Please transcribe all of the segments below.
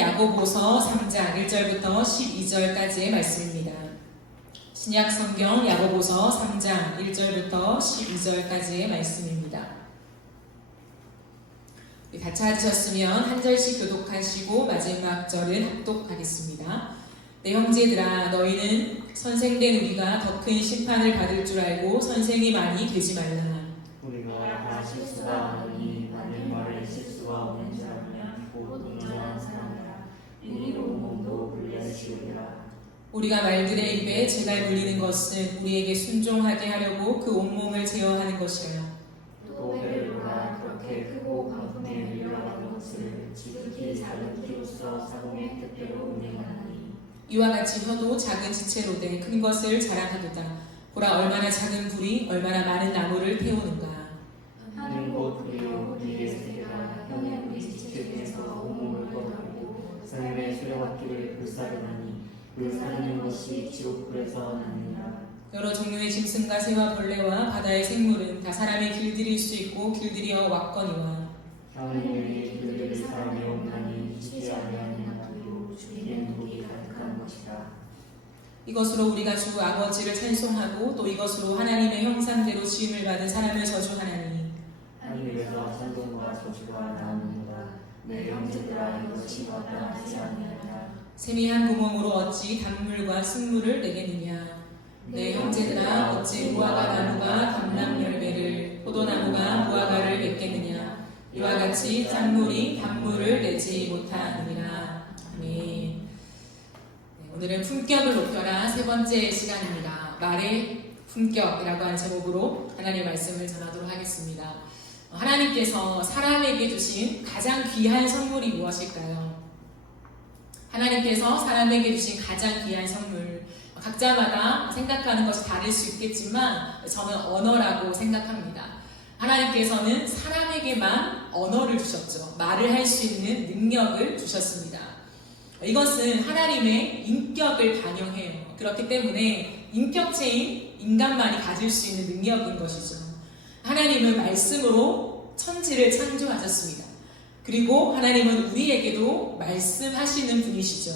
야고보서 3장 1절부터 12절까지의 말씀입니다. 신약 성경 야고보서 3장 1절부터 12절까지의 말씀입니다. 다 찾으셨으면 한 절씩 교독하시고 마지막 절은 합독하겠습니다. 내 형제들아, 너희는 선생된 우리가 더 큰 심판을 받을 줄 알고 선생이 많이 되지 말라. 우리가 다 실수가 많으니 만일 말에 실수가 없는 자라면 곧 온전한 사람이라. 이리로 몸도 불리하시리라. 우리가 말들의 입에 죄가 물리는 것은 우리에게 순종하게 하려고 그 온몸을 제어하는 것이라. 또 베드로가 그렇게 크고 광풍에 밀려가는 것을 지극히 작은 키로서 사공의 뜻대로 운행하니 이와 같이 혀도 작은 지체로되 큰 것을 자랑하도다. 보라, 얼마나 작은 불이 얼마나 많은 나무를 태우는가. 하는 곧 불이요 우리의 세계가 형의 우리 지체 중에서 온몸을 거두고 삶의 수레바퀴를 불사르나니 그 사르는 것이 지옥불에서 나느니라. 여러 종류의 짐승과 새와 벌레와 바다의 생물은 다 사람이 길들일 수 있고 길들여 왔거니와 하느님이 길들일 사람이 없나니 쉽지 아니하니라. 또 죽이는 독이 가득한 것이라. 이것으로 우리가 주 아버지를 찬송하고 또 이것으로 하나님의 형상대로 지음을 받은 사람을 저주하나니 하늘에서 찬송과 저주가 나오는도다. 내 형제들아, 이것이 마땅하지 아니하냐. 세미한 구멍으로 어찌 단물과 쓴물을 내겠느냐. 내 형제들아, 어찌 무화과 나무가 감람 열매를 포도나무가 무화과를 맺겠느냐. 이와 같이 짠물이 단물을 내지 못하느니라. 아멘. 오늘은 품격을 높여라 세 번째 시간입니다. 말의 품격이라고 하는 제목으로 하나님의 말씀을 전하도록 하겠습니다. 하나님께서 사람에게 주신 가장 귀한 선물이 무엇일까요? 하나님께서 사람에게 주신 가장 귀한 선물, 각자마다 생각하는 것이 다를 수 있겠지만 저는 언어라고 생각합니다. 하나님께서는 사람에게만 언어를 주셨죠. 말을 할 수 있는 능력을 주셨습니다. 이것은 하나님의 인격을 반영해요. 그렇기 때문에 인격체인 인간만이 가질 수 있는 능력인 것이죠. 하나님은 말씀으로 천지를 창조하셨습니다. 그리고 하나님은 우리에게도 말씀하시는 분이시죠.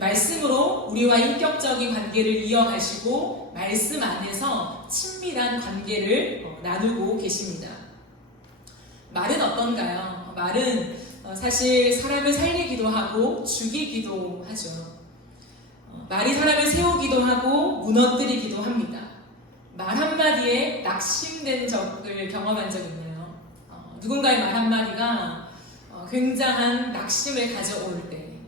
말씀으로 우리와 인격적인 관계를 이어가시고 말씀 안에서 친밀한 관계를 나누고 계십니다. 말은 어떤가요? 말은 사실 사람을 살리기도 하고 죽이기도 하죠. 말이 사람을 세우기도 하고 무너뜨리기도 합니다. 말 한마디에 낙심된 적을 경험한 적 있나요? 누군가의 말 한마디가 굉장한 낙심을 가져올 때,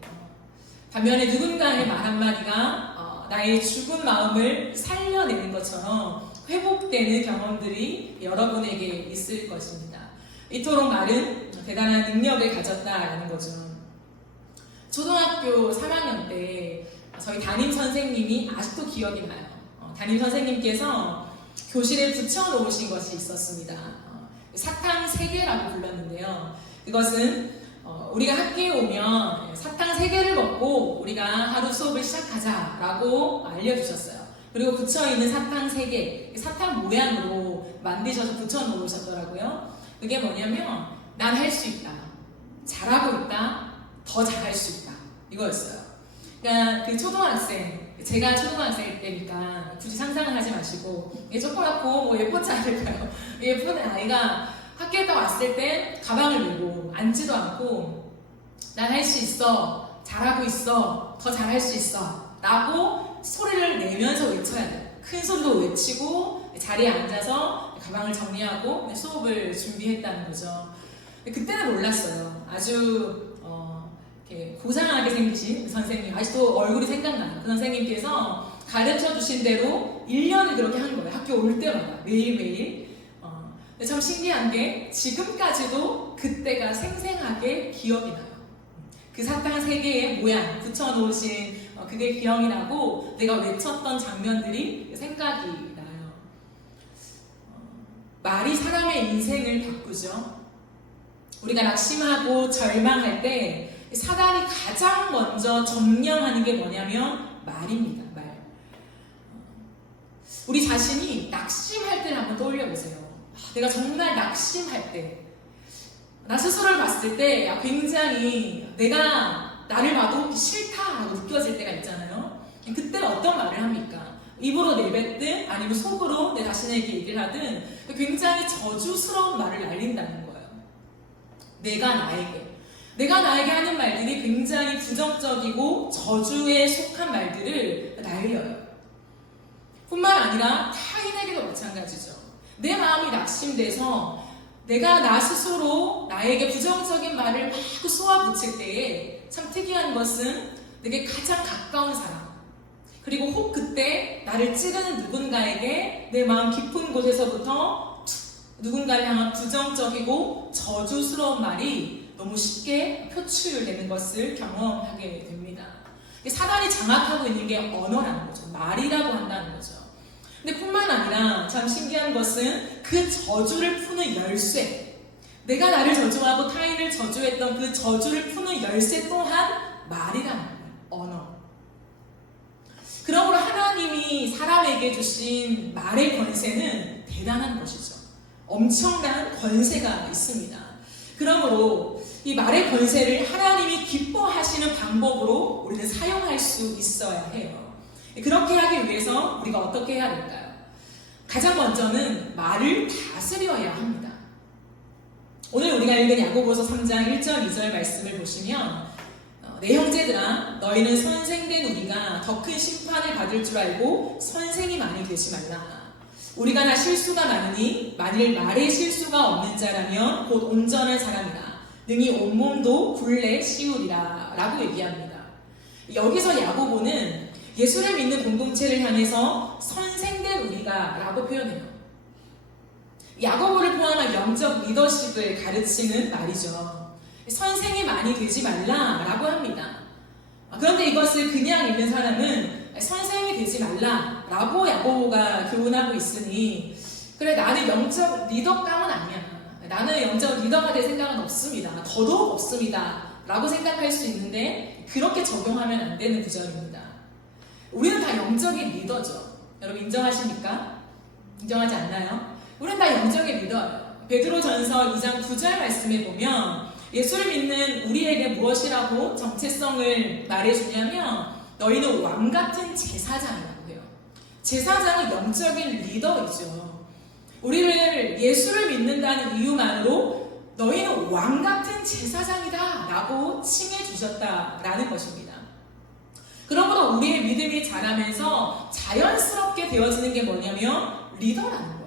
반면에 누군가의 말 한마디가 나의 죽은 마음을 살려내는 것처럼 회복되는 경험들이 여러분에게 있을 것입니다. 이토록 말은 대단한 능력을 가졌다라는 거죠. 초등학교 3학년 때 저희 담임 선생님이 아직도 기억이 나요. 담임 선생님께서 교실에 붙여놓으신 것이 있었습니다. 사탕 3개라고 불렀는데요. 이것은 우리가 학교에 오면 사탕 3개를 먹고 우리가 하루 수업을 시작하자라고 알려주셨어요. 그리고 붙여있는 사탕 3개, 사탕 모양으로 만드셔서 붙여놓으셨더라고요. 그게 뭐냐면 난 할 수 있다, 잘하고 있다, 더 잘할 수 있다, 이거였어요. 그러니까 그 초등학생, 제가 초등학생 때니까 굳이 상상을 하지 마시고 조그맣고 뭐 예쁘지 않을까요? 예쁜 아이가 학교에 딱 왔을 때 가방을 메고 앉지도 않고 난 할 수 있어, 잘하고 있어, 더 잘할 수 있어 라고 소리를 내면서 외쳐야 돼요. 큰 소리로 외치고 자리에 앉아서 가방을 정리하고 수업을 준비했다는 거죠. 그때는 몰랐어요. 아주 이렇게 고상하게 생기신 선생님, 아직도 얼굴이 생각나요. 그 선생님께서 가르쳐 주신 대로 1년을 그렇게 한 거예요. 학교 올 때마다 매일매일. 참 신기한 게 지금까지도 그때가 생생하게 기억이 나요. 그 사탕 3개의 모양 붙여놓으신 그게 기억이 나고 내가 외쳤던 장면들이 생각이 나요. 말이 사람의 인생을 바꾸죠. 우리가 낙심하고 절망할 때 사단이 가장 먼저 점령하는 게 뭐냐면 말입니다. 말. 우리 자신이 낙심할 때를 한번 떠올려 보세요. 내가 정말 낙심할 때, 나 스스로를 봤을 때 굉장히 내가 나를 봐도 싫다라고 느껴질 때가 있잖아요. 그때 어떤 말을 합니까? 입으로 내뱉든 아니면 속으로 내 자신에게 얘기를 하든 굉장히 저주스러운 말을 날린다는 거예요. 내가 나에게 하는 말들이 굉장히 부정적이고 저주에 속한 말들을 날려요. 뿐만 아니라 타인에게도 마찬가지죠. 내 마음이 낙심돼서 내가 나 스스로 나에게 부정적인 말을 막 쏘아붙일 때에 참 특이한 것은 내게 가장 가까운 사람, 그리고 혹 그때 나를 찌르는 누군가에게 내 마음 깊은 곳에서부터 누군가를 향한 부정적이고 저주스러운 말이 너무 쉽게 표출되는 것을 경험하게 됩니다. 사단이 장악하고 있는 게 언어라는 거죠. 말이라고 한다는 거죠. 근데 뿐만 아니라 참 신기한 것은 그 저주를 푸는 열쇠, 내가 나를 저주하고 타인을 저주했던 그 저주를 푸는 열쇠 또한 말이라는 거예요. 언어. 그러므로 하나님이 사람에게 주신 말의 권세는 대단한 것이죠. 엄청난 권세가 있습니다. 그러므로 이 말의 권세를 하나님이 기뻐하시는 방법으로 우리는 사용할 수 있어야 해요. 그렇게 하기 위해서 우리가 어떻게 해야 될까요? 가장 먼저는 말을 다스려야 합니다. 오늘 우리가 읽은 야고보서 3장 1절 2절 말씀을 보시면 내 형제들아 너희는 선생된 우리가 더 큰 심판을 받을 줄 알고 선생이 많이 되지 말라. 우리가 나 실수가 많으니 만일 말에 실수가 없는 자라면 곧 온전한 사람이라 능히 온몸도 굴레 씌우리라 라고 얘기합니다. 여기서 야고보는 예수를 믿는 공동체를 향해서 선생된 우리가 라고 표현해요. 야고보를 포함한 영적 리더십을 가르치는 말이죠. 선생이 많이 되지 말라 라고 합니다. 그런데 이것을 그냥 읽는 사람은 선생이 되지 말라 라고 야고보가 교훈하고 있으니 그래 나는 영적 리더감은 아니야, 나는 영적 리더가 될 생각은 없습니다, 더더욱 없습니다 라고 생각할 수 있는데 그렇게 적용하면 안 되는 구절입니다. 우리는 다 영적인 리더죠. 여러분 인정하십니까? 인정하지 않나요? 우리는 다 영적인 리더예요. 베드로전서 2장 9절 말씀에 보면 예수를 믿는 우리에게 무엇이라고 정체성을 말해주냐면 너희는 왕같은 제사장이라고 해요. 제사장은 영적인 리더이죠. 우리를 예수를 믿는다는 이유만으로 너희는 왕같은 제사장이다 라고 칭해주셨다라는 것입니다. 그러므로 우리의 믿음이 자라면서 자연스럽게 되어지는 게 뭐냐면 리더라는 거예요.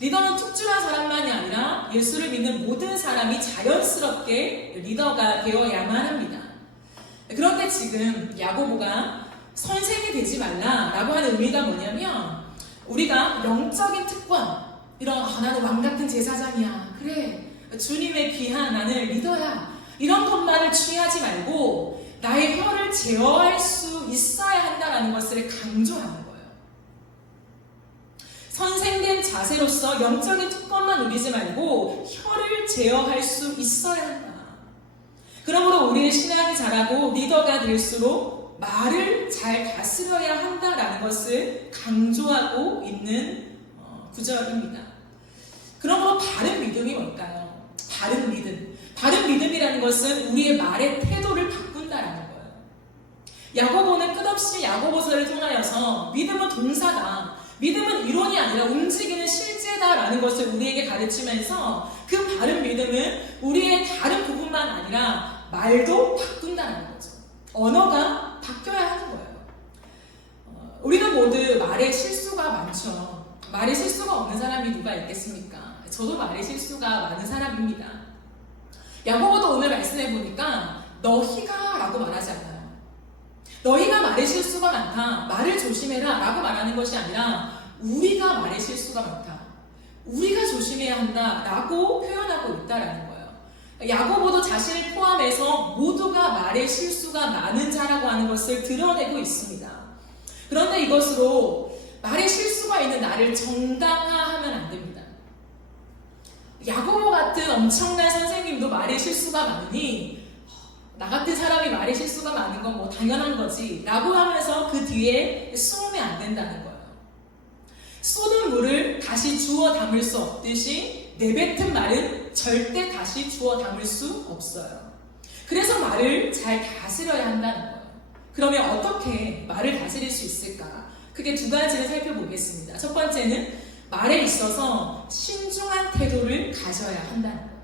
리더는 특출한 사람만이 아니라 예수를 믿는 모든 사람이 자연스럽게 리더가 되어야만 합니다. 그런데 지금 야고보가 선생이 되지 말라라고 하는 의미가 뭐냐면 우리가 영적인 특권, 이런 나는 왕같은 제사장이야, 그래 주님의 귀한 나는 리더야, 이런 것만을 취하지 말고 나의 혀를 제어할 수 있어야 한다는 것을 강조하는 거예요. 선생된 자세로서 영적인 특권만 누리지 말고 혀를 제어할 수 있어야 한다. 그러므로 우리의 신앙이 자라고 리더가 될수록 말을 잘 다스려야 한다라는 것을 강조하고 있는 구절입니다. 그러므로 바른 믿음이 뭘까요? 바른 믿음. 바른 믿음이라는 것은 우리의 말의 태도를 바꾼다라는 거예요. 야고보는 끝없이 야고보서를 통하여서 믿음은 동사다, 믿음은 이론이 아니라 움직이는 실제다라는 것을 우리에게 가르치면서 그 바른 믿음은 우리의 다른 부분만 아니라 말도 바꾼다는 거죠. 언어가 바뀌어야 하는 거예요. 우리는 모두 말에 실수가 많죠. 말에 실수가 없는 사람이 누가 있겠습니까? 저도 말에 실수가 많은 사람입니다. 야고보도 오늘 말씀해 보니까 너희가 라고 말하지 않아요. 너희가 말에 실수가 많다, 말을 조심해라 라고 말하는 것이 아니라 우리가 말에 실수가 많다, 우리가 조심해야 한다 라고 표현하고 있다라는 거예요. 야고보도 자신을 포함해서 모두가 말에 실수가 많은 자라고 하는 것을 드러내고 있습니다. 그런데 이것으로 말에 실수가 있는 나를 정당화하면 안 됩니다. 야고보 같은 엄청난 선생님도 말에 실수가 많으니 나 같은 사람이 말에 실수가 많은 건 뭐 당연한 거지 라고 하면서 그 뒤에 숨으면 안 된다는 거예요. 쏟은 물을 다시 주워 담을 수 없듯이 내뱉은 말은 절대 다시 주워 담을 수 없어요. 그래서 말을 잘 다스려야 한다는 거예요. 그러면 어떻게 말을 다스릴 수 있을까? 크게 두 가지를 살펴보겠습니다. 첫 번째는 말에 있어서 신중한 태도를 가져야 한다는 거예요.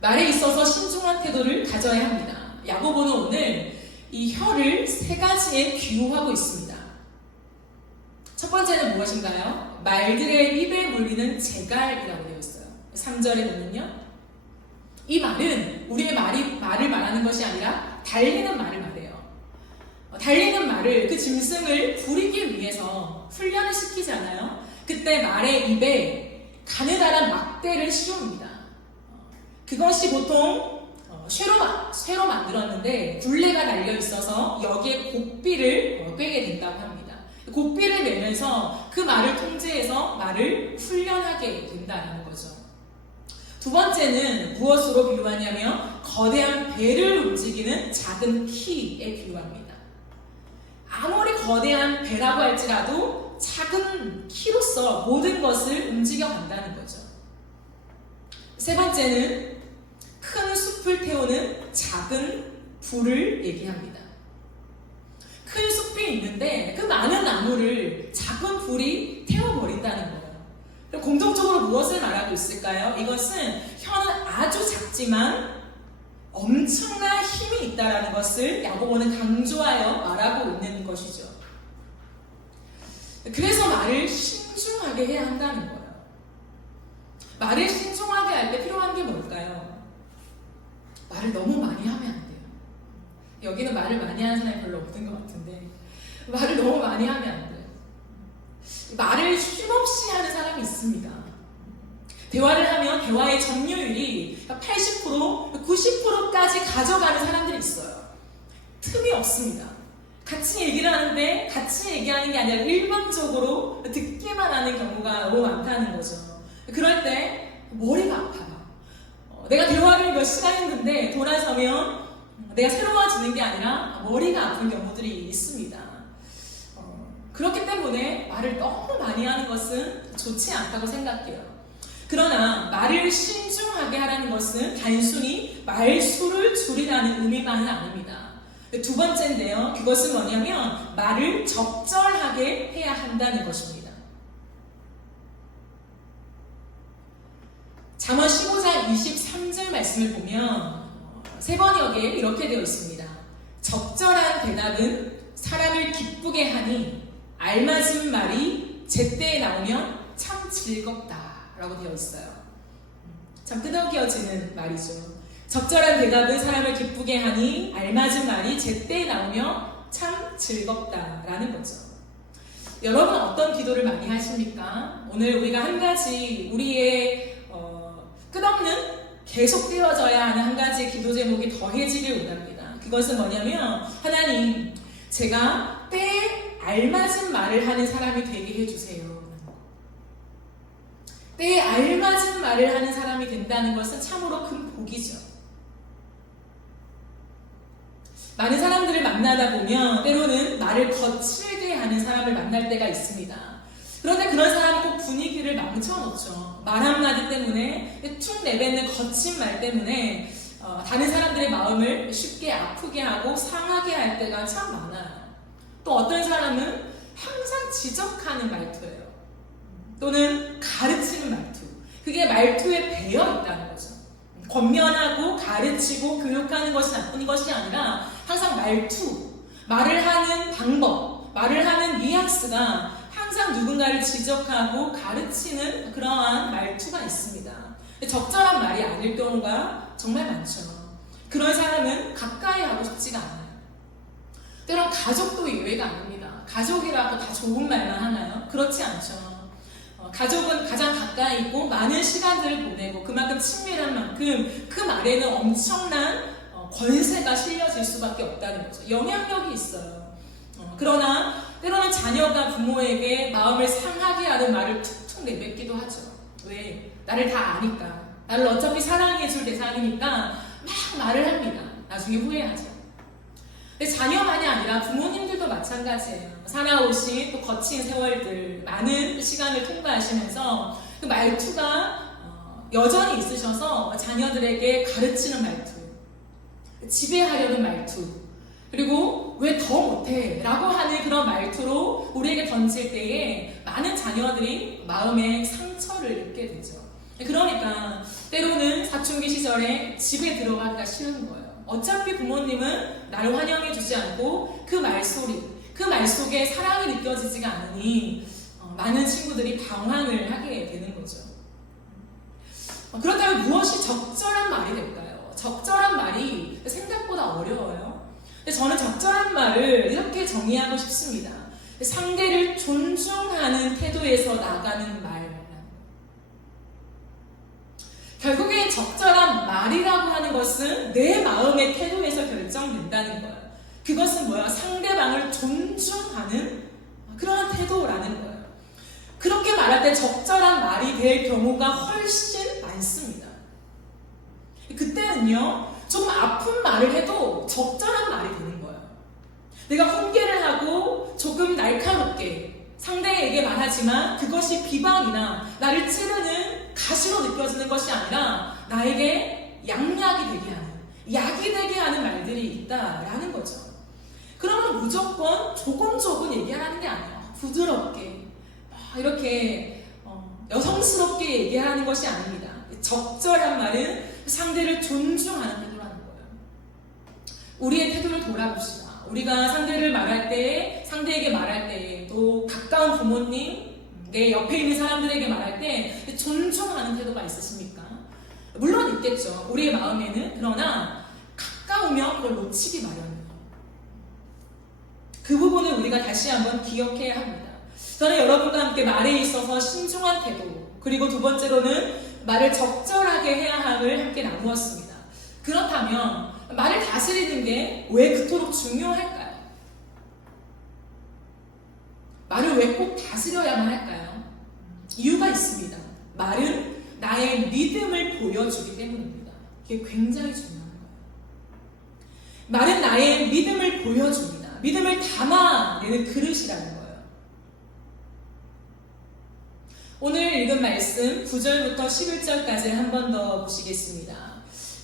말에 있어서 신중한 태도를 가져야 합니다. 야고보는 오늘 이 혀를 세 가지에 비유하고 있습니다. 첫 번째는 무엇인가요? 말들의 입에 물리는 재갈이라고 되어 있어요. 3절에 보면요. 이 말은 우리의 말을 말하는 것이 아니라 달리는 말을 말해요. 달리는 말을, 그 짐승을 부리기 위해서 훈련을 시키잖아요. 그때 말의 입에 가느다란 막대를 씌웁니다. 그것이 보통 쇠로 만들었는데 굴레가 달려 있어서 여기에 곡비를 꿰게 된다고 합니다. 곡비를 매면서 그 말을 통제해서 말을 훈련하게 된다는 거죠. 두 번째는 무엇으로 비유하냐면 거대한 배를 움직이는 작은 키에 비유합니다. 아무리 거대한 배라고 할지라도 작은 키로서 모든 것을 움직여 간다는 거죠. 세 번째는 큰 숲을 태우는 작은 불을 얘기합니다. 큰 숲이 있는데 그 많은 나무를 작은 불이 태워버린다는 거예요. 그럼 공통적으로 무엇을 말하고 있을까요? 이것은 혀는 아주 작지만 엄청난 힘이 있다는 것을 야고보는 강조하여 말하고 있는 것이죠. 그래서 말을 신중하게 해야 한다는 거예요. 말을 신중하게 할 때 필요한 게 뭘까요? 말을 너무 많이 하면 안 돼요. 여기는 말을 많이 하는 사람이 별로 없는 것 같은데 말을 너무 많이 하면 안 돼요. 말을 쉼없이 하는 사람이 있습니다. 대화를 하면 대화의 점유율이 80%, 90%까지 가져가는 사람들이 있어요. 틈이 없습니다. 같이 얘기를 하는데 같이 얘기하는 게 아니라 일방적으로 듣기만 하는 경우가 너무 많다는 거죠. 그럴 때 머리가 아파요. 내가 대화를 몇 시간 했는데 돌아서면 내가 새로워지는 게 아니라 머리가 아픈 경우들이 있습니다. 그렇기 때문에 말을 너무 많이 하는 것은 좋지 않다고 생각해요. 그러나 말을 신중하게 하라는 것은 단순히 말수를 줄이라는 의미만은 아닙니다. 두 번째인데요. 그것은 뭐냐면 말을 적절하게 해야 한다는 것입니다. 잠언 15장 23절 말씀을 보면 세 번역에 이렇게 되어 있습니다. 적절한 대답은 사람을 기쁘게 하니 알맞은 말이 제때에 나오면 참 즐겁다라고 되어 있어요. 참 끄덕여지는 말이죠. 적절한 대답은 사람을 기쁘게 하니 알맞은 말이 제때에 나오면 참 즐겁다라는 거죠. 여러분 어떤 기도를 많이 하십니까? 오늘 우리가 한 가지 우리의 끝없는 계속되어져야 하는 한 가지 기도 제목이 더해지길 원합니다. 그것은 뭐냐면 하나님 제가 때에 알맞은 말을 하는 사람이 되게 해주세요. 때에 알맞은 말을 하는 사람이 된다는 것은 참으로 큰 복이죠. 많은 사람들을 만나다 보면 때로는 말을 거칠게 하는 사람을 만날 때가 있습니다. 그런데 그런 사람이 꼭 분위기를 망쳐놓죠. 말 한마디 때문에 툭 내뱉는 거친 말 때문에 다른 사람들의 마음을 쉽게 아프게 하고 상하게 할 때가 참 많아요. 또 어떤 사람은 항상 지적하는 말투예요. 또는 가르치는 말투. 그게 말투에 배어 있다는 거죠. 권면하고 가르치고 교육하는 것이 나쁜 것이 아니라 항상 말투, 말을 하는 방법, 말을 하는 뉘앙스가 항상 누군가를 지적하고 가르치는 그러한 말투가 있습니다. 적절한 말이 아닐 경우가 정말 많죠. 그런 사람은 가까이 하고 싶지가 않아요. 때론 가족도 예외가 아닙니다. 가족이라고 다 좋은 말만 하나요? 그렇지 않죠. 가족은 가장 가까이 있고 많은 시간들을 보내고 그만큼 친밀한 만큼 그 말에는 엄청난 권세가 실려질 수밖에 없다는 거죠. 영향력이 있어요. 그러나 때로는 자녀가 부모에게 마음을 상하게 하는 말을 툭툭 내뱉기도 하죠. 왜? 나를 다 아니까. 나를 어차피 사랑해줄 대상이니까 막 말을 합니다. 나중에 후회하죠. 근데 자녀만이 아니라 부모님들도 마찬가지예요. 살아오신 또 거친 세월들, 많은 시간을 통과하시면서 그 말투가 여전히 있으셔서 자녀들에게 가르치는 말투, 지배하려는 말투, 그리고 왜 더 못해? 라고 하는 그런 말투로 우리에게 던질 때에 많은 자녀들이 마음에 상처를 입게 되죠. 그러니까 때로는 사춘기 시절에 집에 들어가기가 싫은 거예요. 어차피 부모님은 나를 환영해 주지 않고 그 말소리, 그 말 속에 사랑이 느껴지지가 않으니 많은 친구들이 방황을 하게 되는 거죠. 그렇다면 무엇이 적절한 말이 될까요? 적절한 말이 생각보다 어려워요. 근데 저는 적절한 말을 이렇게 정의하고 싶습니다. 상대를 존중하는 태도에서 나가는 말. 결국에 적절한 말이라고 하는 것은 내 마음의 태도에서 결정된다는 거예요. 그것은 뭐야? 상대방을 존중하는 그러한 태도라는 거예요. 그렇게 말할 때 적절한 말이 될 경우가 훨씬 많습니다. 그때는요, 조금 아픈 말을 해도 적절한 말이 되는 거예요. 내가 훈계를 하고 조금 날카롭게 상대에게 말하지만 그것이 비방이나 나를 찌르는 가시로 느껴지는 것이 아니라 나에게 양약이 되게 하는, 약이 되게 하는 말들이 있다라는 거죠. 그러면 무조건 조곤조곤 얘기하라는 게 아니에요. 부드럽게 이렇게 여성스럽게 얘기하는 것이 아닙니다. 적절한 말은 상대를 존중하는 태도라는 거예요. 우리의 태도를 돌아봅시다. 우리가 상대에게 말할 때, 또 가까운 부모님, 내 옆에 있는 사람들에게 말할 때 존중하는 태도가 있으십니까? 물론 있겠죠. 우리의 마음에는. 그러나 가까우면 그걸 놓치기 마련이에요. 그 부분을 우리가 다시 한번 기억해야 합니다. 저는 여러분과 함께 말에 있어서 신중한 태도, 그리고 두 번째로는 말을 적절하게 해야 함을 함께 나누었습니다. 그렇다면 말을 다스리는 게 왜 그토록 중요할까요? 말을 왜 꼭 다스려야만 할까요? 이유가 있습니다. 말은 나의 믿음을 보여주기 때문입니다. 이게 굉장히 중요한 거예요. 말은 나의 믿음을 보여줍니다. 믿음을 담아내는 그릇이라는 거예요. 오늘 읽은 말씀 9절부터 11절까지 한 번 더 보시겠습니다.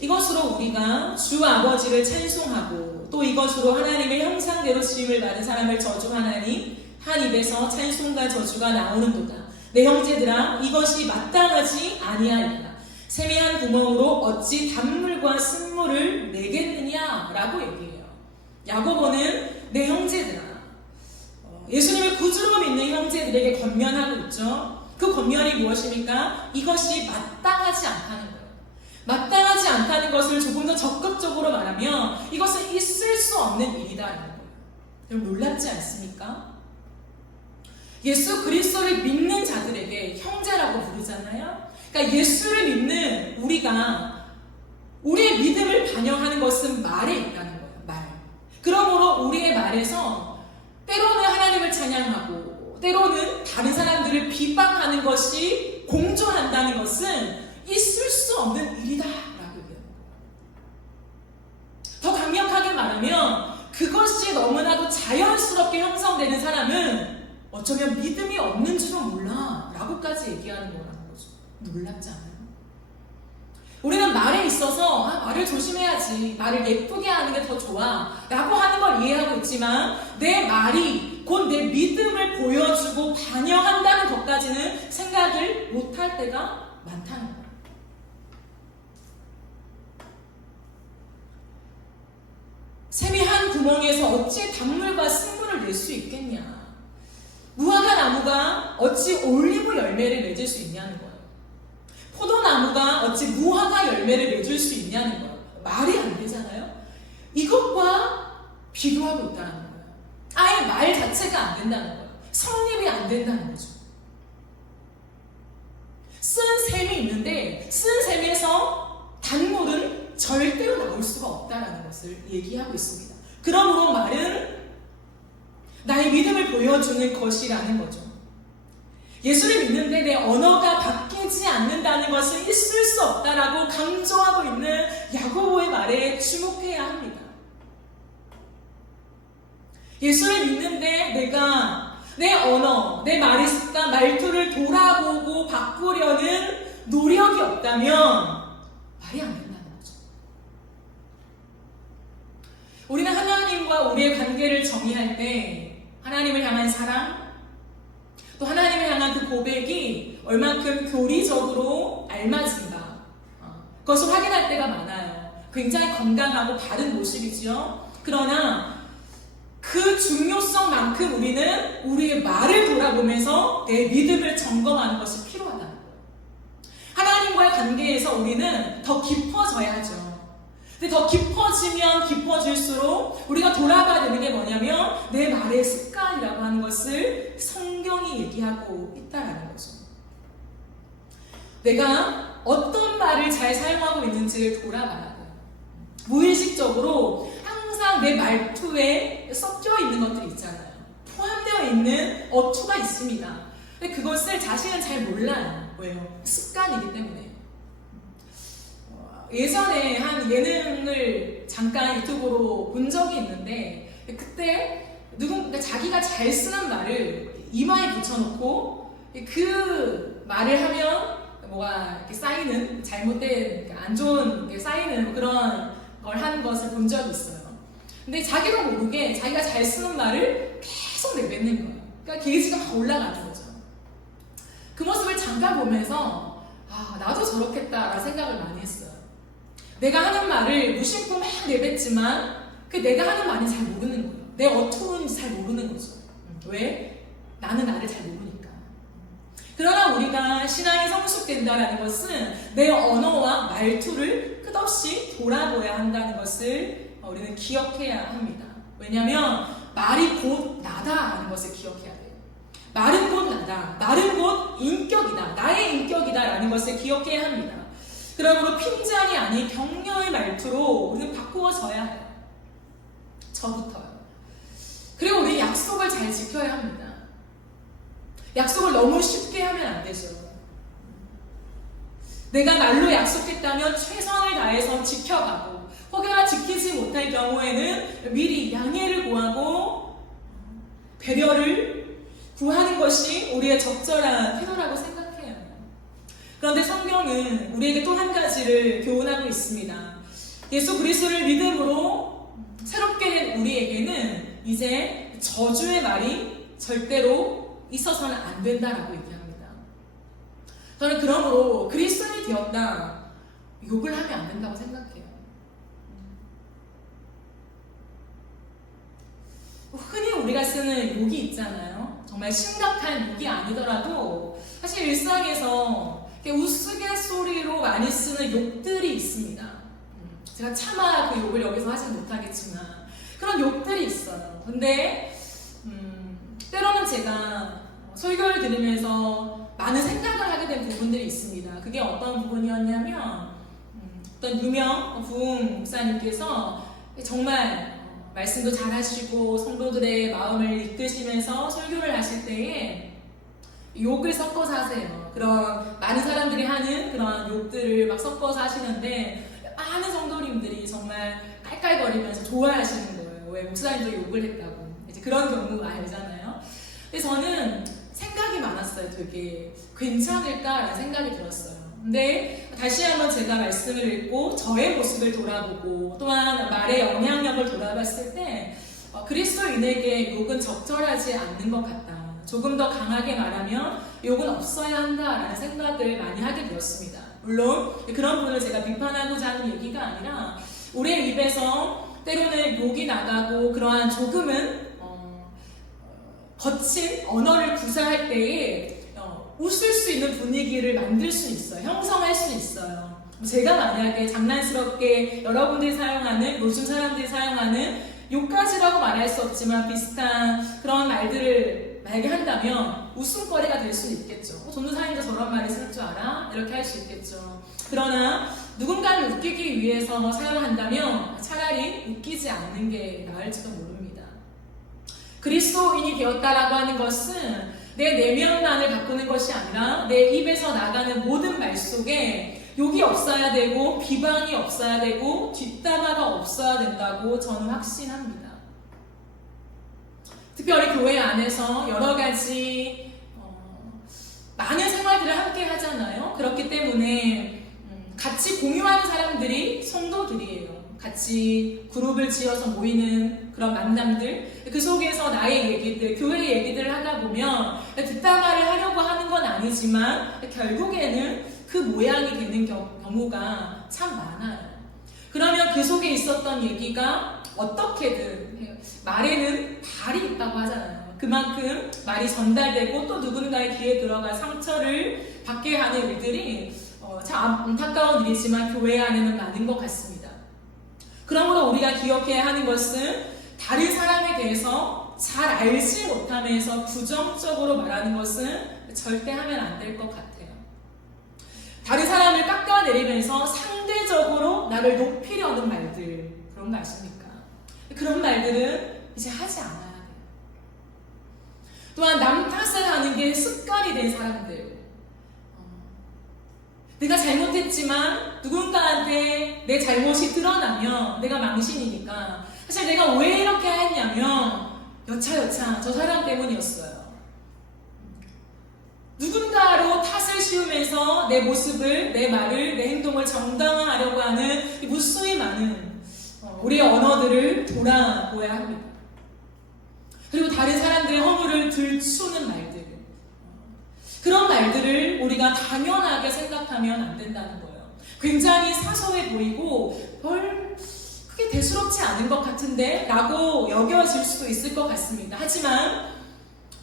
이것으로 우리가 주 아버지를 찬송하고 또 이것으로 하나님의 형상대로 지음을 받은 사람을 저주하나니 한 입에서 찬송과 저주가 나오는도다. 내 형제들아, 이것이 마땅하지 아니하리라. 세미한 구멍으로 어찌 단물과 쓴물을 내겠느냐 라고 얘기해요. 야고보는 내 형제들아, 예수님을 구주로 믿는 형제들에게 권면하고 있죠. 그 권면이 무엇입니까? 이것이 마땅하지 않다는 거예요. 마땅하지 않다는 것을 조금 더 적극적으로 말하면 이것은 있을 수 없는 일이다라는 거예요. 여러분 놀랍지 않습니까? 예수 그리스도를 믿는 자들에게 형제라고 부르잖아요. 그러니까 예수를 믿는 우리가 우리의 믿음을 반영하는 것은 말에 있다는 거예요. 말. 그러므로 우리의 말에서 때로는 하나님을 찬양하고 때로는 다른 사람들을 비방하는 것이 공존한다는 것은 있을 수 없는 일이다 라고 얘기해요. 더 강력하게 말하면 그것이 너무나도 자연스럽게 형성되는 사람은 어쩌면 믿음이 없는 줄도 몰라 라고까지 얘기하는 거라는 거죠. 놀랍지 않아요? 우리는 말에 있어서 말을 조심해야지, 말을 예쁘게 하는 게 더 좋아 라고 하는 걸 이해하고 있지만 내 말이 곧 내 믿음을 보여주고 반영한다는 것까지는 생각을 못할 때가 많다는 거예요. 세미한 구멍에서 어찌 단물과 쓴물을 낼 수 있겠냐? 무화과 나무가 어찌 올리브 열매를 맺을 수 있냐는 거예요. 포도나무가 어찌 무화과 열매를 맺을 수 있냐는 거예요. 말이 안 되잖아요. 이것과 비교하고 있다는 거예요. 아예 말 자체가 안 된다는 거예요. 성립이 안 된다는 거죠. 쓴 셈이 있는데 쓴 셈에서 단물은 절대로 나올 수가 없다는 것을 얘기하고 있습니다. 그러므로 말은 나의 믿음을 보여주는 것이라는 거죠. 예수를 믿는데 내 언어가 바뀌지 않는다는 것은 있을 수 없다라고 강조하고 있는 야고보의 말에 주목해야 합니다. 예수를 믿는데 내가 내 언어, 내 말의 습관, 말투를 돌아보고 바꾸려는 노력이 없다면 말이 안 된다는 거죠. 우리는 하나님과 우리의 관계를 정의할 때 하나님을 향한 사랑, 또 하나님을 향한 그 고백이 얼만큼 교리적으로 알맞은가, 그것을 확인할 때가 많아요. 굉장히 건강하고 바른 모습이죠. 그러나 그 중요성만큼 우리는 우리의 말을 돌아보면서 내 믿음을 점검하는 것이 필요하다는 거예요. 하나님과의 관계에서 우리는 더 깊어져야 하죠. 근데 더 깊어지면 깊어질수록 우리가 돌아봐야 되는 게 뭐냐면 내 말의 습관이라고 하는 것을 성경이 얘기하고 있다라는 거죠. 내가 어떤 말을 잘 사용하고 있는지를 돌아봐야 돼요. 무의식적으로 항상 내 말투에 섞여 있는 것들이 있잖아요. 포함되어 있는 어투가 있습니다. 근데 그것을 자신은 잘 몰라요. 왜요? 습관이기 때문에. 예전에 한 예능을 잠깐 유튜브로 본 적이 있는데 그때 누군가 자기가 잘 쓰는 말을 이마에 붙여놓고 그 말을 하면 뭐가 이렇게 쌓이는 잘못된 안 좋은 게 쌓이는 그런 걸 하는 것을 본 적이 있어요. 근데 자기도 모르게 자기가 잘 쓰는 말을 계속 내뱉는 거예요. 그러니까 게이지가 막 올라가는 거죠. 그 모습을 잠깐 보면서 아 나도 저렇겠다라는 생각을 많이 했어요. 내가 하는 말을 무심코 막 내뱉지만 그 내가 하는 말이 잘 모르는 거예요. 내 어투인지 잘 모르는 거죠. 왜? 나는 나를 잘 모르니까. 그러나 우리가 신앙이 성숙된다는 것은 내 언어와 말투를 끝없이 돌아보아야 한다는 것을 우리는 기억해야 합니다. 왜냐하면 말이 곧 나다라는 것을 기억해야 돼요. 말은 곧 나다. 말은 곧 인격이다. 나의 인격이다라는 것을 기억해야 합니다. 그러므로 핀잔이 아닌 격려의 말투로 우리는 바꾸어져야 해요. 저부터요. 그리고 우리 약속을 잘 지켜야 합니다. 약속을 너무 쉽게 하면 안 되죠. 내가 말로 약속했다면 최선을 다해서 지켜가고 혹여나 지키지 못할 경우에는 미리 양해를 구하고 배려를 구하는 것이 우리의 적절한 태도라고 생각해요. 그런데 성경은 우리에게 또 한 가지를 교훈하고 있습니다. 예수 그리스도를 믿음으로 새롭게 된 우리에게는 이제 저주의 말이 절대로 있어서는 안 된다라고 얘기합니다. 저는 그러므로 그리스도인이 되었다 욕을 하면 안 된다고 생각해요. 흔히 우리가 쓰는 욕이 있잖아요. 정말 심각한 욕이 아니더라도 사실 일상에서 우스갯소리로 많이 쓰는 욕들이 있습니다. 제가 차마 그 욕을 여기서 하진 못하겠지만 그런 욕들이 있어요. 근데 때로는 제가 설교를 들으면서 많은 생각을 하게 된 부분들이 있습니다. 그게 어떤 부분이었냐면 어떤 유명 부흥 목사님께서 정말 말씀도 잘 하시고 성도들의 마음을 이끄시면서 설교를 하실 때에 욕을 섞어서 하세요. 그런 많은 사람들이 하는 그런 욕들을 막 섞어서 하시는데 많은 성도님들이 정말 깔깔거리면서 좋아하시는 거예요. 왜 목사님도 욕을 했다고. 이제 그런 경우 알잖아요. 근데 저는 생각이 많았어요. 되게 괜찮을까라는 생각이 들었어요. 근데 다시 한번 제가 말씀을 읽고 저의 모습을 돌아보고 또한 말의 영향력을 돌아봤을 때 그리스도인에게 욕은 적절하지 않는 것 같다. 조금 더 강하게 말하면 욕은 없어야 한다라는 생각을 많이 하게 되었습니다. 물론 그런 분을 제가 비판하고자 하는 얘기가 아니라 우리의 입에서 때로는 욕이 나가고 그러한 조금은 거친 언어를 구사할 때에 웃을 수 있는 분위기를 만들 수 있어요. 형성할 수 있어요. 제가 만약에 장난스럽게 여러분들이 사용하는 요즘 사람들이 사용하는 욕까지라고 말할 수 없지만 비슷한 그런 말들을 만약에 한다면 웃음거리가 될 수 있겠죠. 전도사님도 저런 말이 쓸 줄 알아? 이렇게 할 수 있겠죠. 그러나 누군가를 웃기기 위해서 사용한다면 차라리 웃기지 않는 게 나을지도 모릅니다. 그리스도인이 되었다라고 하는 것은 내 내면만을 바꾸는 것이 아니라 내 입에서 나가는 모든 말 속에 욕이 없어야 되고 비방이 없어야 되고 뒷담화가 없어야 된다고 저는 확신합니다. 특별히 교회 안에서 여러 가지 많은 생활들을 함께 하잖아요. 그렇기 때문에 같이 공유하는 사람들이 성도들이에요. 같이 그룹을 지어서 모이는 그런 만남들, 그 속에서 나의 얘기들, 교회 얘기들을 하다 보면 뒷담화를 하려고 하는 건 아니지만 결국에는 그 모양이 되는 경우가 참 많아요. 그러면 그 속에 있었던 얘기가 어떻게든 말에는 발이 있다고 하잖아요. 그만큼 말이 전달되고 또 누군가의 귀에 들어가 상처를 받게 하는 일들이 참 안타까운 일이지만 교회 안에는 많은 것 같습니다. 그러므로 우리가 기억해야 하는 것은 다른 사람에 대해서 잘 알지 못하면서 부정적으로 말하는 것은 절대 하면 안 될 것 같아요. 다른 사람을 깎아내리면서 상대적으로 나를 높이려는 말들, 그런 거 아십니까? 그런 말들은 이제 하지 않아야 돼요. 또한 남 탓을 하는 게 습관이 된 사람들, 내가 잘못했지만 누군가한테 내 잘못이 드러나면 내가 망신이니까 사실 내가 왜 이렇게 했냐면 여차여차 저 사람 때문이었어요. 누군가로 탓을 씌우면서 내 모습을, 내 말을, 내 행동을 정당화하려고 하는 이 무수히 많은 우리의 언어들을 돌아보아야 합니다. 그리고 다른 사람들의 허물을 들추는 말들, 그런 말들을 우리가 당연하게 생각하면 안 된다는 거예요. 굉장히 사소해 보이고 별 크게 대수롭지 않은 것 같은데 라고 여겨질 수도 있을 것 같습니다. 하지만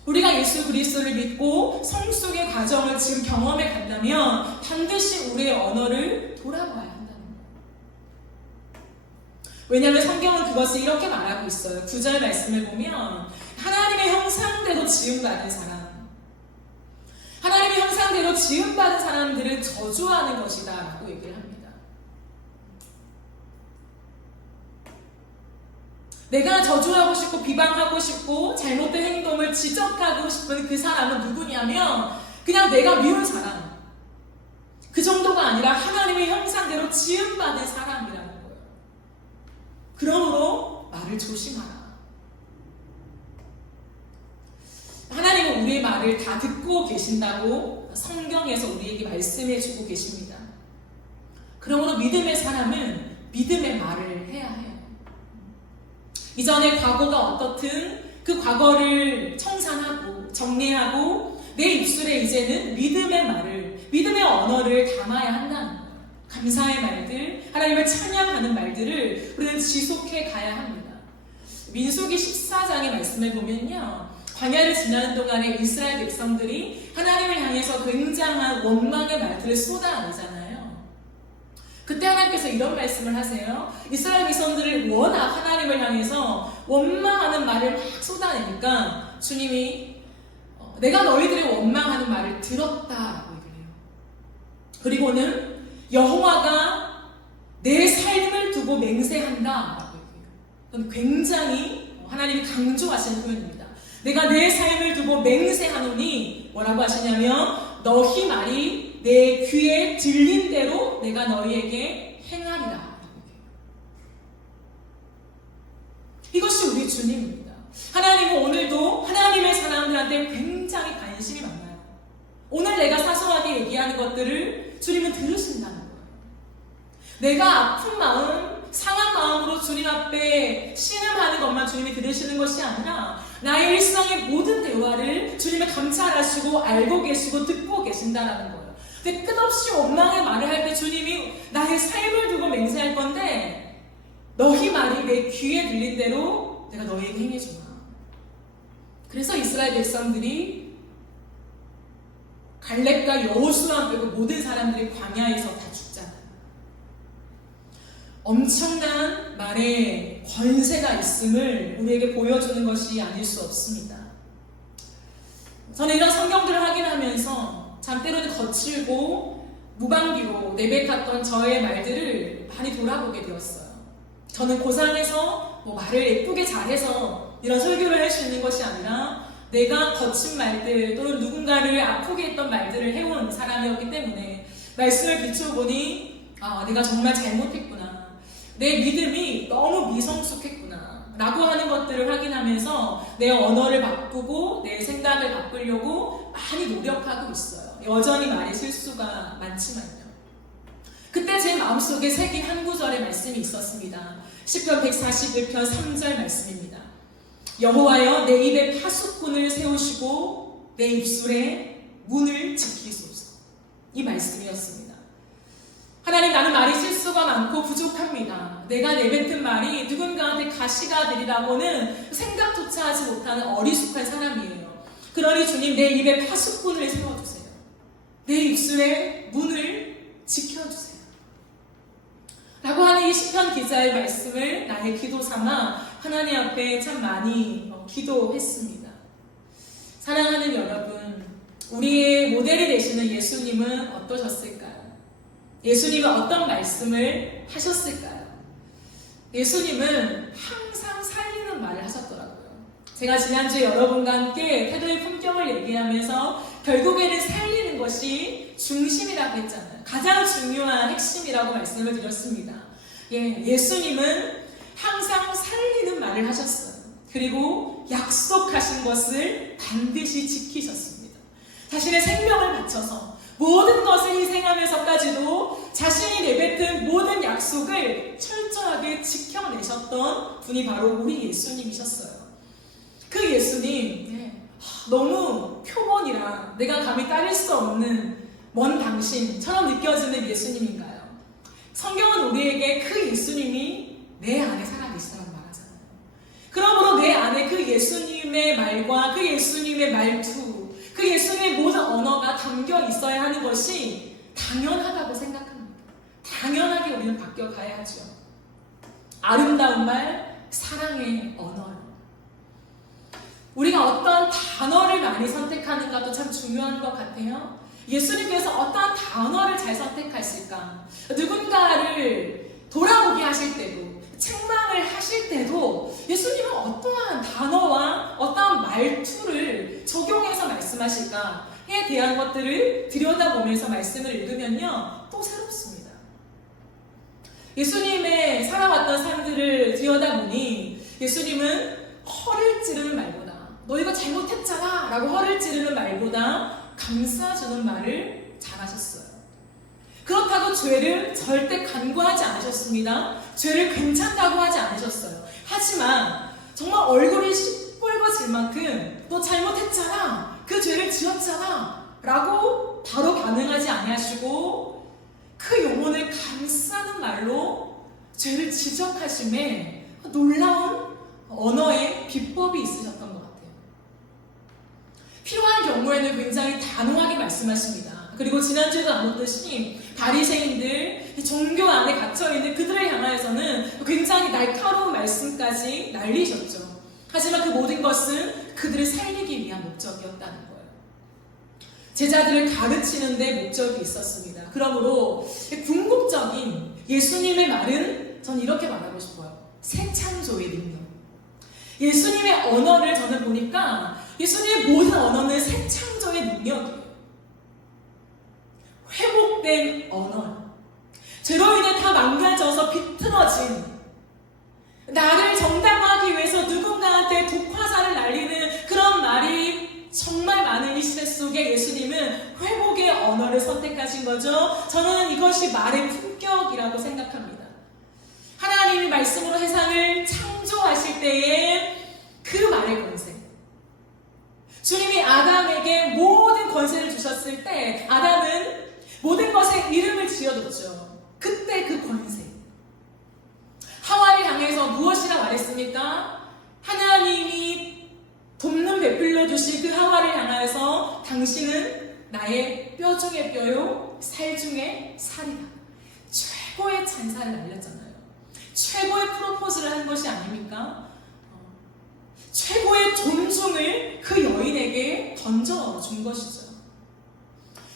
우리가 예수 그리스도를 믿고 성숙의 과정을 지금 경험해 간다면 반드시 우리의 언어를 돌아봐야 한다는 거예요. 왜냐하면 성경은 그것을 이렇게 말하고 있어요. 9절 말씀을 보면 하나님의 형상대로 지음받은 사람, 하나님의 형상대로 지음받은 사람들을 저주하는 것이다 라고 얘기를 합니다. 내가 저주하고 싶고 비방하고 싶고 잘못된 행동을 지적하고 싶은 그 사람은 누구냐면 그냥 내가 미운 사람, 그 정도가 아니라 하나님의 형상대로 지음받은 사람이라는 거예요. 그러므로 말을 조심하라. 하나님은 우리의 말을 다 듣고 계신다고 성경에서 우리에게 말씀해 주고 계십니다. 그러므로 믿음의 사람은 믿음의 말을 해야 해요. 이전의 과거가 어떻든 그 과거를 청산하고 정리하고 내 입술에 이제는 믿음의 말을, 믿음의 언어를 담아야 한다는 거예요. 감사의 말들, 하나님을 찬양하는 말들을 우리는 지속해 가야 합니다. 민수기 14장의 말씀을 보면요, 광야를 지나는 동안에 이스라엘 백성들이 하나님을 향해서 굉장한 원망의 말들을 쏟아내잖아요. 그때 하나님께서 이런 말씀을 하세요. 이스라엘 백성들을 워낙 하나님을 향해서 원망하는 말을 막 쏟아내니까 주님이 내가 너희들의 원망하는 말을 들었다라고 얘기를 해요. 그리고는 여호와가 내 삶을 두고 맹세한다라고 얘기해요. 이건 굉장히 하나님이 강조하시는 표현입니다. 내가 내 삶을 두고 맹세하노니 뭐라고 하시냐면 너희 말이 내 귀에 들린 대로 내가 너희에게 행하리라. 이것이 우리 주님입니다. 하나님은 오늘도 하나님의 사람들한테 굉장히 관심이 많아요. 오늘 내가 사소하게 얘기하는 것들을 주님은 들으신다는 거예요. 내가 아픈 마음, 상한 마음으로 주님 앞에 신음하는 것만 주님이 들으시는 것이 아니라 나의 일상의 모든 대화를 주님이 감찰하시고 알고 계시고 듣고 계신다는 거예요. 근데 끝없이 원망의 말을 할 때 주님이 나의 삶을 두고 맹세할 건데 너희 말이 내 귀에 들린 대로 내가 너희에게 행해주마. 그래서 이스라엘 백성들이 갈렙과 여호수아 빼고 모든 사람들이 광야에서 다 죽잖아요. 엄청난 말에 권세가 있음을 우리에게 보여주는 것이 아닐 수 없습니다. 저는 이런 성경들을 확인하면서 참 때로는 거칠고 무방비로 내뱉었던 저의 말들을 많이 돌아보게 되었어요. 저는 고상에서 말을 예쁘게 잘해서 이런 설교를 할 수 있는 것이 아니라 내가 거친 말들 또는 누군가를 아프게 했던 말들을 해온 사람이었기 때문에 말씀을 비춰보니 내가 정말 잘못했구나, 내 믿음이 너무 미성숙했구나 라고 하는 것들을 확인하면서 내 언어를 바꾸고 내 생각을 바꾸려고 많이 노력하고 있어요. 여전히 말의 실수가 많지만요. 그때 제 마음속에 새긴 한 구절의 말씀이 있었습니다. 시편 141편 3절 말씀입니다. 여호와여 내 입에 파수꾼을 세우시고 내 입술에 문을 지키소서. 이 말씀이었습니다. 하나님, 나는 말이 실수가 많고 부족합니다. 내가 내뱉은 말이 누군가한테 가시가 되리라고는 생각조차 하지 못하는 어리숙한 사람이에요. 그러니 주님, 내 입에 파수꾼을 세워주세요. 내 입술에 문을 지켜주세요. 라고 하는 이 시편 기자의 말씀을 나의 기도 삼아 하나님 앞에 참 많이 기도했습니다. 사랑하는 여러분, 우리의 모델이 되시는 예수님은 어떠셨을까요? 예수님은 어떤 말씀을 하셨을까요? 예수님은 항상 살리는 말을 하셨더라고요. 제가 지난주에 여러분과 함께 태도의 품격을 얘기하면서 결국에는 살리는 것이 중심이라고 했잖아요. 가장 중요한 핵심이라고 말씀을 드렸습니다. 예수님은 항상 살리는 말을 하셨어요. 그리고 약속하신 것을 반드시 지키셨습니다. 자신의 생명을 바쳐서 모든 것을 희생하면서까지도 자신이 내뱉은 모든 약속을 철저하게 지켜내셨던 분이 바로 우리 예수님이셨어요. 그 예수님, 너무 표본이라 내가 감히 따를 수 없는 먼 당신처럼 느껴지는 예수님인가요? 성경은 우리에게 그 예수님이 내 안에 살아계시다고 말하잖아요. 그러므로 내 안에 그 예수님의 말과 그 예수님의 말투, 그 예수님의 모든 언어가 담겨 있어야 하는 것이 당연하다고 생각합니다. 당연하게 우리는 바뀌어 가야 하죠. 아름다운 말, 사랑의 언어요. 우리가 어떤 단어를 많이 선택하는가도 참 중요한 것 같아요. 예수님께서 어떠한 단어를 잘 선택하실까? 누군가를 돌아보게 하실 때도, 책망을 하실 때도 예수님은 어떠한 단어와 어떠한 말투를 적용해서 말씀하실까에 대한 것들을 들여다보면서 말씀을 읽으면요, 또 새롭습니다. 예수님의 살아왔던 삶들을 들여다보니 예수님은 허를 찌르는 말보다, 너 이거 잘못했잖아 라고 허를 찌르는 말보다 감싸주는 말을 잘하셨어요. 그렇다고 죄를 절대 간과하지 않으셨습니다. 죄를 괜찮다고 하지 않으셨어요. 하지만 정말 얼굴이 시뻘거질 만큼 너 잘못했잖아, 그 죄를 지었잖아 라고 바로 반응하지 아니하시고 그 영혼을 감싸는 말로 죄를 지적하심에 놀라운 언어의 비법이 있으셨던 것 같아요. 필요한 경우에는 굉장히 단호하게 말씀하십니다. 그리고 지난주에도 나눴듯이 바리새인들, 종교 안에 갇혀있는 그들을 향하여서는 굉장히 날카로운 말씀까지 날리셨죠. 하지만 그 모든 것은 그들을 살리기 위한 목적이었다는 거예요. 제자들을 가르치는 데 목적이 있었습니다. 그러므로 궁극적인 예수님의 말은 전 이렇게 말하고 싶어요. 새 창조의 능력. 예수님의 언어를 저는 보니까 예수님의 모든 언어는 새 창조의 능력이에요. 회복된 언어. 죄로 인해 다 망가져서 비틀어진, 나를 정당화하기 위해서 누군가한테 독화살을 날리는 그런 말이 정말 많은 이 시대 속에 예수님은 회복의 언어를 선택하신 거죠. 저는 이것이 말의 품격이라고 생각합니다. 하나님이 말씀으로 세상을 창조하실 때에 그 말의 권세, 주님이 아담에게 모든 권세를 주셨을 때 아담은 모든 것에 이름을 지어줬죠. 그때 그 권세, 하와를 향해서 무엇이라 말했습니까? 하나님이 돕는 베풀려 주신 그 하와를 향하여서 당신은 나의 뼈 중의 뼈요 살 중의 살이다. 최고의 찬사를 날렸잖아요. 최고의 프로포즈를 한 것이 아닙니까? 최고의 존중을 그 여인에게 던져준 것이죠.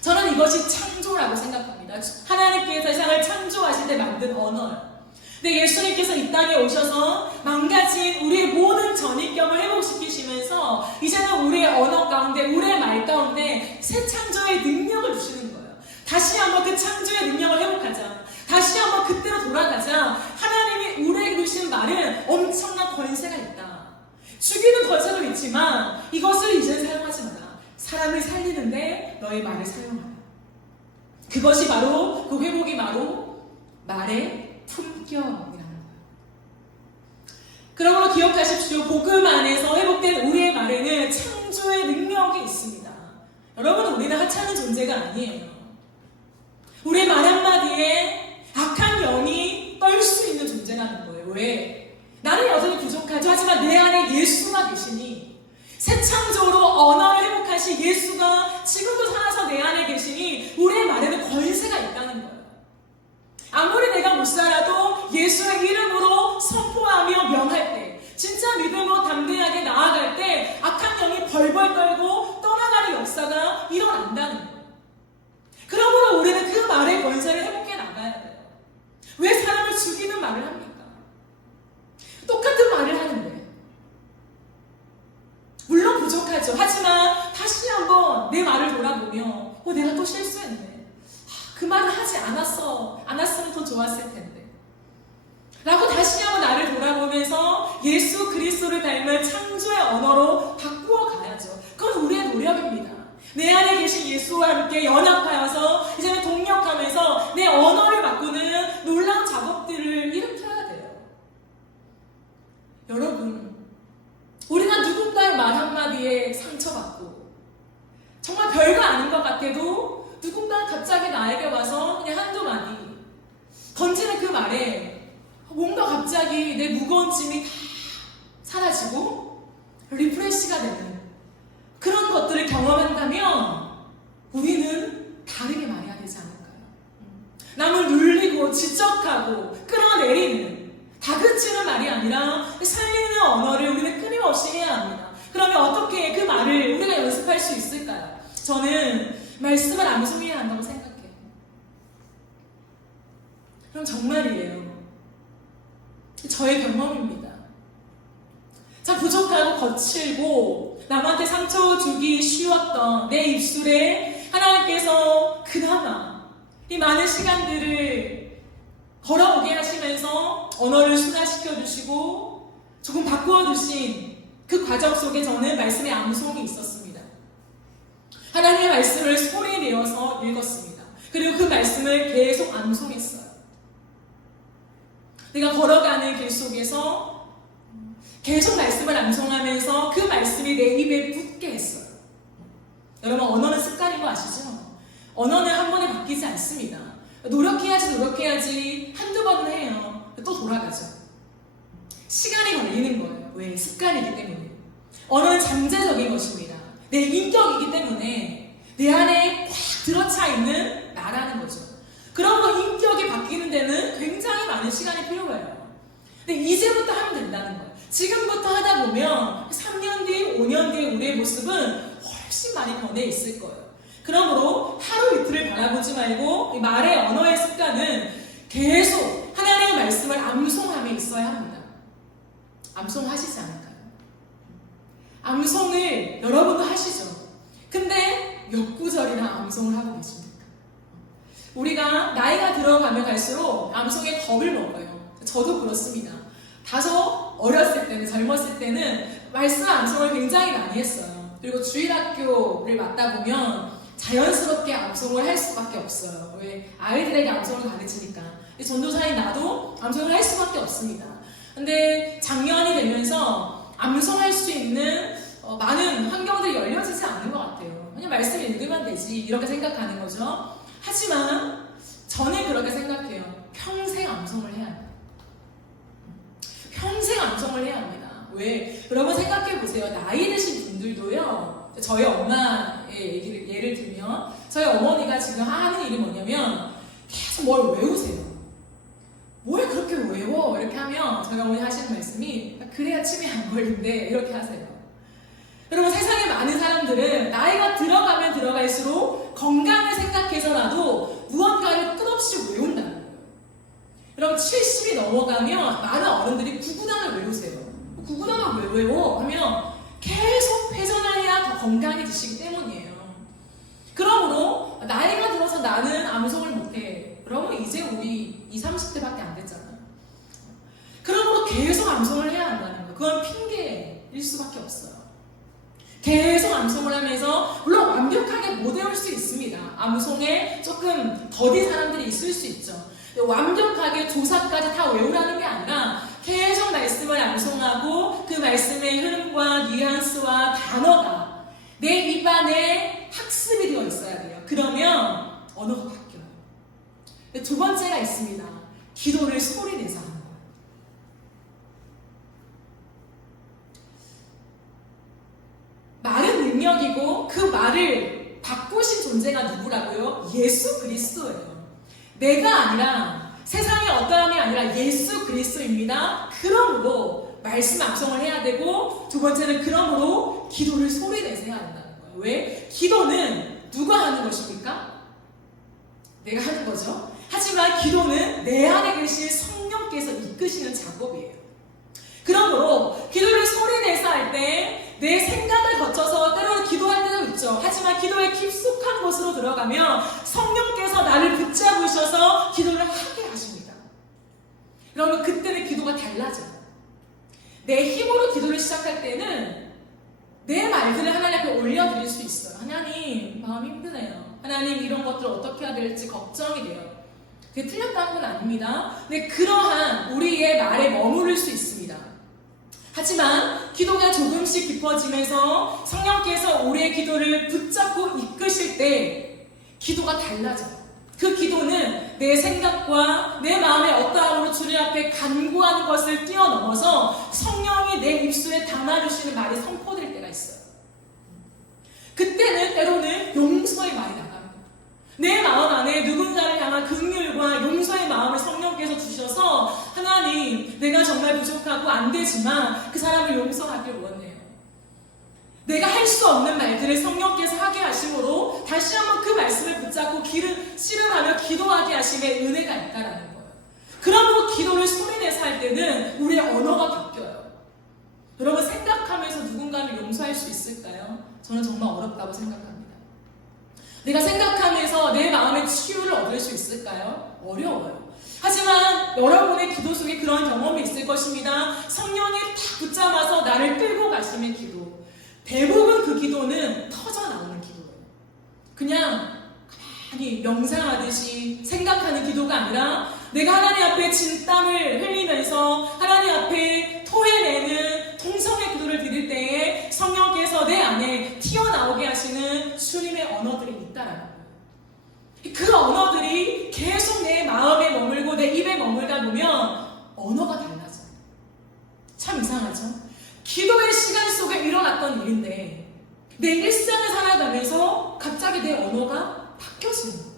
저는 이것이 창조라고 생각합니다. 하나님께서 세상을 창조하실 때 만든 언어요. 근데 예수님께서 이 땅에 오셔서 망가진 우리의 모든 전입경을 회복시키시면서 이제는 우리의 언어 가운데, 우리의 말 가운데 새 창조의 능력을 주시는 거예요. 다시 한번 그 창조의 능력을 회복하자. 다시 한번 그때로 돌아가자. 하나님이 우리에게 주신 말은 엄청난 권세가 있다. 죽이는 권세도 있지만 이것을 이제는 사용하지 마라. 사람을 살리는데 너의 말을 사용하라. 그것이 바로, 그 회복이 바로 말의 품격이라는 거예요. 그러므로 기억하십시오. 복음 안에서 회복된 우리의 말에는 창조의 능력이 있습니다. 여러분, 우리는 하찮은 존재가 아니에요. 우리의 말 한마디에 악한 영이 떨 수 있는 존재라는 거예요. 왜? 나는 여전히 부족하죠. 하지만 내 안에 예수가 계시니, 새 창조로 언어를 회복하신 예수가 지금도 살아서 내 안에 계시니 우리의 말에는 권세가 있다는 거예요. 아무리 내가 못 살아도 예수의 이름으로 선포하며 명할 때, 진짜 믿음으로 담대하게 나아갈 때 악한 영이 벌벌 떨고 떠나가는 역사가 일어난다는 거예요. 그러므로 우리는 그 말의 권세를 회복해 나가야 돼요. 왜 사람을 죽이는 말을 합니까? 똑같은 말을 하는데. 물론 부족하죠. 하지만 다시 한번 내 말을 돌아보며 내가 또 실수했네. 그 말을 하지 않았으면 더 좋았을 텐데. 라고 다시 한번 나를 돌아보면서 예수 그리스도를 닮은 창조의 언어로 바꾸어 가야죠. 그건 우리의 노력입니다. 내 안에 계신 예수와 함께 연합하여서 이제는 동력하면서 내 언어를 바꾸는 놀라운 작업들을 일으켜야 돼요. 여러분, 우리가 누군가의 말 한마디에 상처받고 정말 별거 아닌 것 같아도 누군가 갑자기 나에게 와서 그냥 한두 마디 던지는 그 말에 뭔가 갑자기 내 무거운 짐이 다 사라지고 리프레시가 되는 그런 것들을 경험한다면 우리는 다르게 말해야 되지 않을까요? 남을 눌리고 지적하고 끌어내리는 다그치는 말이 아니라 살리는 언어를 우리는 끊임없이 해야 합니다. 그러면 어떻게 그 말을 우리가 연습할 수 있을까요? 저는 말씀을 암송해야 한다고 생각해요. 그럼 정말이에요. 저의 경험입니다. 참 부족하고 거칠고 남한테 상처 주기 쉬웠던 내 입술에 하나님께서 그나마 이 많은 시간들을 걸어오게 하시면서 언어를 순화시켜 주시고 조금 바꾸어 주신 그 과정 속에 저는 말씀의 암송이 있었습니다. 하나님의 말씀을 소리 내어서 읽었습니다. 그리고 그 말씀을 계속 암송했어요. 내가 걸어가는 길 속에서 계속 말씀을 암송하면서 그 말씀이 내 입에 붙게 했어요. 여러분, 언어는 습관인 거 아시죠? 언어는 한 번에 바뀌지 않습니다. 노력해야지 한두 번은 해요. 또 돌아가죠. 시간이 걸리는 거예요. 왜? 습관이기 때문에. 언어는 잠재적인 것입니다. 내 인격이기 때문에 내 안에 꽉 들어차 있는 나라는 거죠. 그러므로 인격이 바뀌는 데는 굉장히 많은 시간이 필요해요. 근데 이제부터 하면 된다는 거예요. 지금부터 하다 보면 3년 뒤, 5년 뒤에 우리의 모습은 훨씬 많이 변해 있을 거예요. 그러므로 하루 이틀을 바라보지 말고 이 말의 언어의 습관은 계속 하나님의 말씀을 암송함에 있어야 합니다. 암송하시지 않을까요? 암송을 여러분도 하시죠. 근데 몇 구절이나 암송을 하고 계십니까? 우리가 나이가 들어가면 갈수록 암송에 겁을 먹어요. 저도 그렇습니다. 다소 어렸을 때는, 젊었을 때는 말씀 암송을 굉장히 많이 했어요. 그리고 주일학교를 맡다 보면 자연스럽게 암송을 할 수밖에 없어요. 왜? 아이들에게 암송을 가르치니까. 전도사인 나도 암송을 할 수밖에 없습니다. 근데 작년이 되면서 암송할 수 있는 많은 환경들이 열려지지 않은 것 같아요. 그냥 말씀 읽으면 되지 이렇게 생각하는 거죠. 하지만 저는 그렇게 생각해요. 평생 암송을 해야 합니다. 평생 암송을 해야 합니다. 왜? 여러분 생각해 보세요. 나이 드신 분들도요. 저희 엄마의 예를 들면 저희 어머니가 지금 하는 일이 뭐냐면 계속 뭘 외우세요. 뭘 그렇게 외워? 이렇게 하면 저희 어머니 하시는 말씀이 그래야 치매 안 걸린대 이렇게 하세요. 여러분 세상에 많은 사람들은 나이가 들어가면 들어갈수록 건강을 생각해서라도 무언가를 끝없이 외운다는 거예요. 여러분 70이 넘어가면 많은 어른들이 구구단을 외우세요. 구구단을 왜 외워? 하면 계속 회전을 해야 더 건강해지시기 때문이에요. 그러므로 나이가 들어서 나는 암송을 못해. 그러면 이제 우리 20, 30대밖에 안 됐잖아요. 그러므로 계속 암송을 해야 한다는 거예요. 그건 핑계일 수밖에 없어요. 계속 암송을 하면서 물론 완벽하게 못 외울 수 있습니다. 암송에 조금 더딘 사람들이 있을 수 있죠. 완벽하게 조사까지 다 외우라는 게 아니라 계속 말씀을 암송하고 그 말씀의 흐름과 뉘앙스와 단어가 내 입안에 학습이 되어 있어야 돼요. 그러면 언어가 바뀌어요. 두 번째가 있습니다. 기도를 소리내서 하는 거예요. 말은 능력이고 그 말을 바꾸신 존재가 누구라고요? 예수 그리스도예요. 내가 아니라 세상의 어떠함이 아니라 예수 그리스도입니다. 그러므로 말씀 암송을 해야 되고 두 번째는 그러므로 기도를 소리내서 해야 한다는 거예요. 왜? 기도는 누가 하는 것입니까? 내가 하는 거죠. 하지만 기도는 내 안에 계신 성령께서 이끄시는 작업이에요. 그러므로 기도를 소리내서 할 때 내 생각을 거쳐서 때로는 기도할 때도 있죠. 하지만 기도의 깊숙한 곳으로 들어가면 성령께서 나를 붙잡으셔서 기도를 하게 하십니다. 그러면 그때는 기도가 달라져요. 내 힘으로 기도를 시작할 때는 내 말들을 하나님 앞에 올려드릴 수 있어요. 하나님 마음이 힘드네요. 하나님 이런 것들 어떻게 해야 될지 걱정이 돼요. 그게 틀렸다는 건 아닙니다. 근데 그러한 우리의 말에 머무를 수 있습니다. 하지만 기도가 조금씩 깊어지면서 성령께서 우리의 기도를 붙잡고 이끄실 때 기도가 달라져요. 그 기도는 내 생각과 내 마음의 어떠함으로 주님 앞에 간구하는 것을 뛰어넘어서 성령이 내 입술에 담아주시는 말이 선포될 때가 있어요. 그때는 때로는 용서의 말이 나갑니다. 내 마음 안에 누군가를 향한 긍휼과 용서의 마음을 성령께서 주셔서 하나님 내가 정말 부족하고 안 되지만 그 사람을 용서하길 원해요. 내가 할 수 없는 말들을 성령께서 하게 하심으로 다시 한번 그 말씀을 붙잡고 씨름하며 기도하게 하심의 은혜가 있다라는 거예요. 그러므로 기도를 소리내서 할 때는 우리의 언어가 바뀌어요. 여러분 생각하면서 누군가를 용서할 수 있을까요? 저는 정말 어렵다고 생각합니다. 내가 생각하면서 내 마음의 치유를 얻을 수 있을까요? 어려워요. 하지만 여러분의 기도 속에 그런 경험이 있을 것입니다. 성령이 탁 붙잡아서 나를 끌고 가시는 기도. 대부분 그 기도는 터져 나오는 기도예요. 그냥 가만히 명상하듯이 생각하는 기도가 아니라 내가 하나님 앞에 진땀을 흘리면서 하나님 앞에 토해내는 통성의 기도를 드릴 때에 성령께서 내 안에 튀어나오게 하시는 주님의 언어들이 있다라는 거예요. 그 언어들이 계속 내 마음에 머물고 내 입에 머물다 보면 언어가 달라져요. 참 이상하죠? 기도의 시간 속에 일어났던 일인데 내 일상을 살아가면서 갑자기 내 언어가 바뀌어지는 거예요.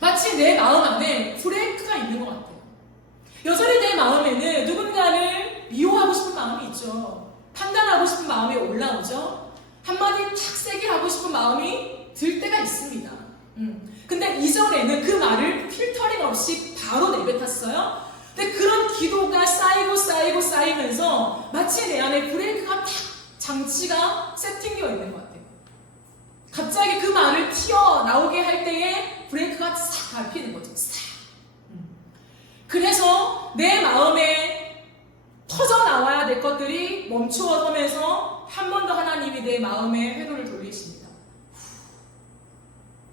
마치 내 마음 안에 브레이크가 있는 것 같아요. 여전히 내 마음에는 누군가를 미워하고 싶은 마음이 있죠. 판단하고 싶은 마음이 올라오죠. 한마디 탁 세게 하고 싶은 마음이 들 때가 있습니다. 근데 이전에는 그 말을 필터링 없이 바로 내뱉었어요. 근데 그런 기도가 쌓이면서 마치 내 안에 브레이크가 탁 장치가 세팅되어 있는 것 같아요. 갑자기 그 말을 튀어나오게 할 때에 브레이크가 싹 밟히는 거죠. 싹. 그래서 내 마음에 터져나와야 될 것들이 멈추어서면서 한 번 더 하나님이 내 마음에 회로를 돌리십니다.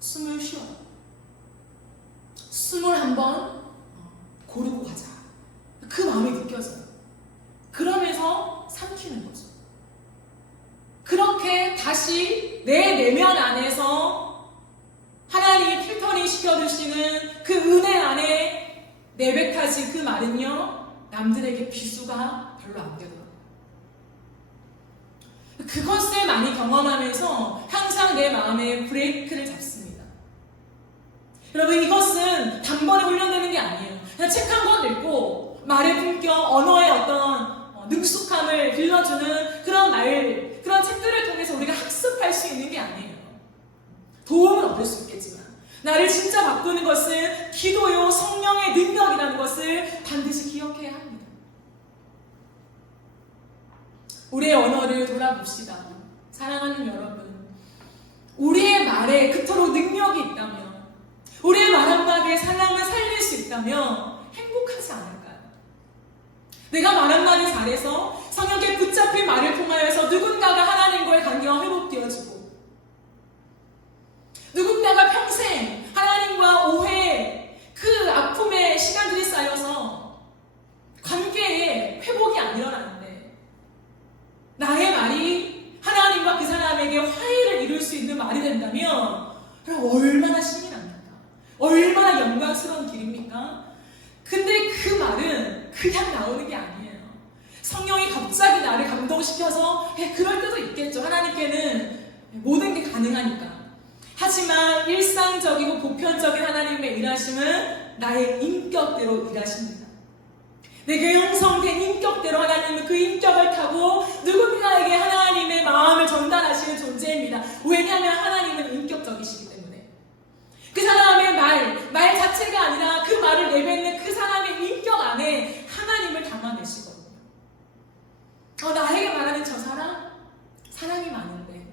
숨을 쉬어. 숨을 한번 고르고 가자. 그 마음이 느껴져요. 그러면서 삼키는 거죠. 그렇게 다시 내 내면 안에서 하나님이 필터링 시켜주시는 그 은혜 안에 내뱉어진 그 말은요, 남들에게 비수가 별로 안 되더라고요. 그것을 많이 경험하면서 항상 내 마음에 브레이크를 잡습니다. 여러분, 이것은 단번에 훈련되는 게 아니에요. 그냥 책 한 권 읽고 말의 품격, 언어의 어떤 능숙함을 길러주는 그런 책들을 통해서 우리가 학습할 수 있는 게 아니에요. 도움은 얻을 수 있겠지만 나를 진짜 바꾸는 것은 기도요, 성령의 능력이라는 것을 반드시 기억해야 합니다. 우리의 언어를 돌아봅시다. 사랑하는 여러분, 우리의 말에 그토록 능력이 있다면, 우리의 말 한마디에 사람을 살릴 수 있다면 행복하지 않을까요? 내가 말한 말을 잘해서 성령께 붙잡힌 말을 통하여서 누군가가 하나님과의 관계가 회복되어지고, 누군가가 평생 하나님과 오해, 그 아픔의 시간들이 쌓여서 관계에 회복이 안 일어나는데, 나의 말이 하나님과 그 사람에게 화해를 이룰 수 있는 말이 된다면 그럼 얼마나 신이 납니까? 얼마나 영광스러운 길입니까? 근데 그 말은 그냥 나오는 게 아니에요. 성령이 갑자기 나를 감동시켜서 그럴 때도 있겠죠. 하나님께는 모든 게 가능하니까. 하지만 일상적이고 보편적인 하나님의 일하심은 나의 인격대로 일하십니다. 내게 형성된 인격대로 하나님은 그 인격을 타고 누군가에게 하나님의 마음을 전달하시는 존재입니다. 왜냐하면 하나님은 인격적이시기 때문에. 그 사람의 말 자체가 아니라 그 말을 내뱉는 그 사람의 인격 안에 하나님을 담아내시거든요. 나에게 말하는 저 사람? 사랑이 많은데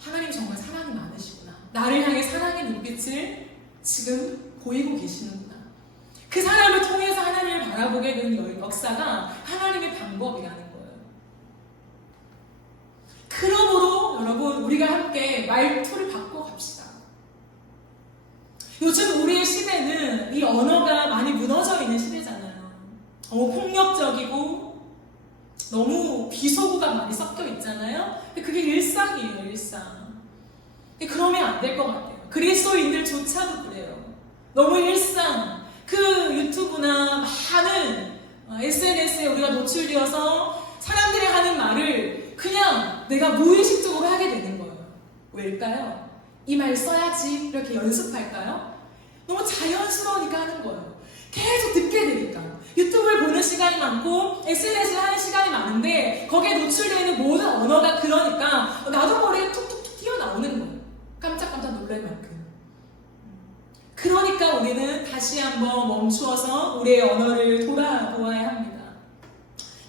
하나님 정말 사랑이 많으시구나. 나를 향해 사랑의 눈빛을 지금 보이고 계시는구나. 그 사람을 통해서 하나님을 바라보게 되는 역사가 하나님의 방법이라는 거예요. 그러므로 여러분, 우리가 함께 말투를 바꿔갑시다. 요즘 우리의 시대는 이 언어가 많이 무너져 있는 시대잖아요. 너무 폭력적이고 너무 비속어가 많이 섞여 있잖아요. 근데 그게 일상이에요, 일상. 근데 그러면 안 될 것 같아요. 그리스도인들조차도 그래요. 너무 일상. 그 유튜브나 많은 SNS에 우리가 노출되어서 사람들이 하는 말을 그냥 내가 무의식적으로 하게 되는 거예요. 왜일까요? 이 말 써야지 이렇게 연습할까요? 너무 자연스러우니까 하는 거예요. 계속 듣게 되니까. 유튜브를 보는 시간이 많고 SNS를 하는 시간이 많은데 거기에 노출되어 있는 모든 언어가 그러니까 나도 모르게 툭툭툭 튀어나오는 거예요. 깜짝깜짝 놀랄 만큼. 그러니까 우리는 다시 한번 멈추어서 우리의 언어를 돌아보아야 합니다.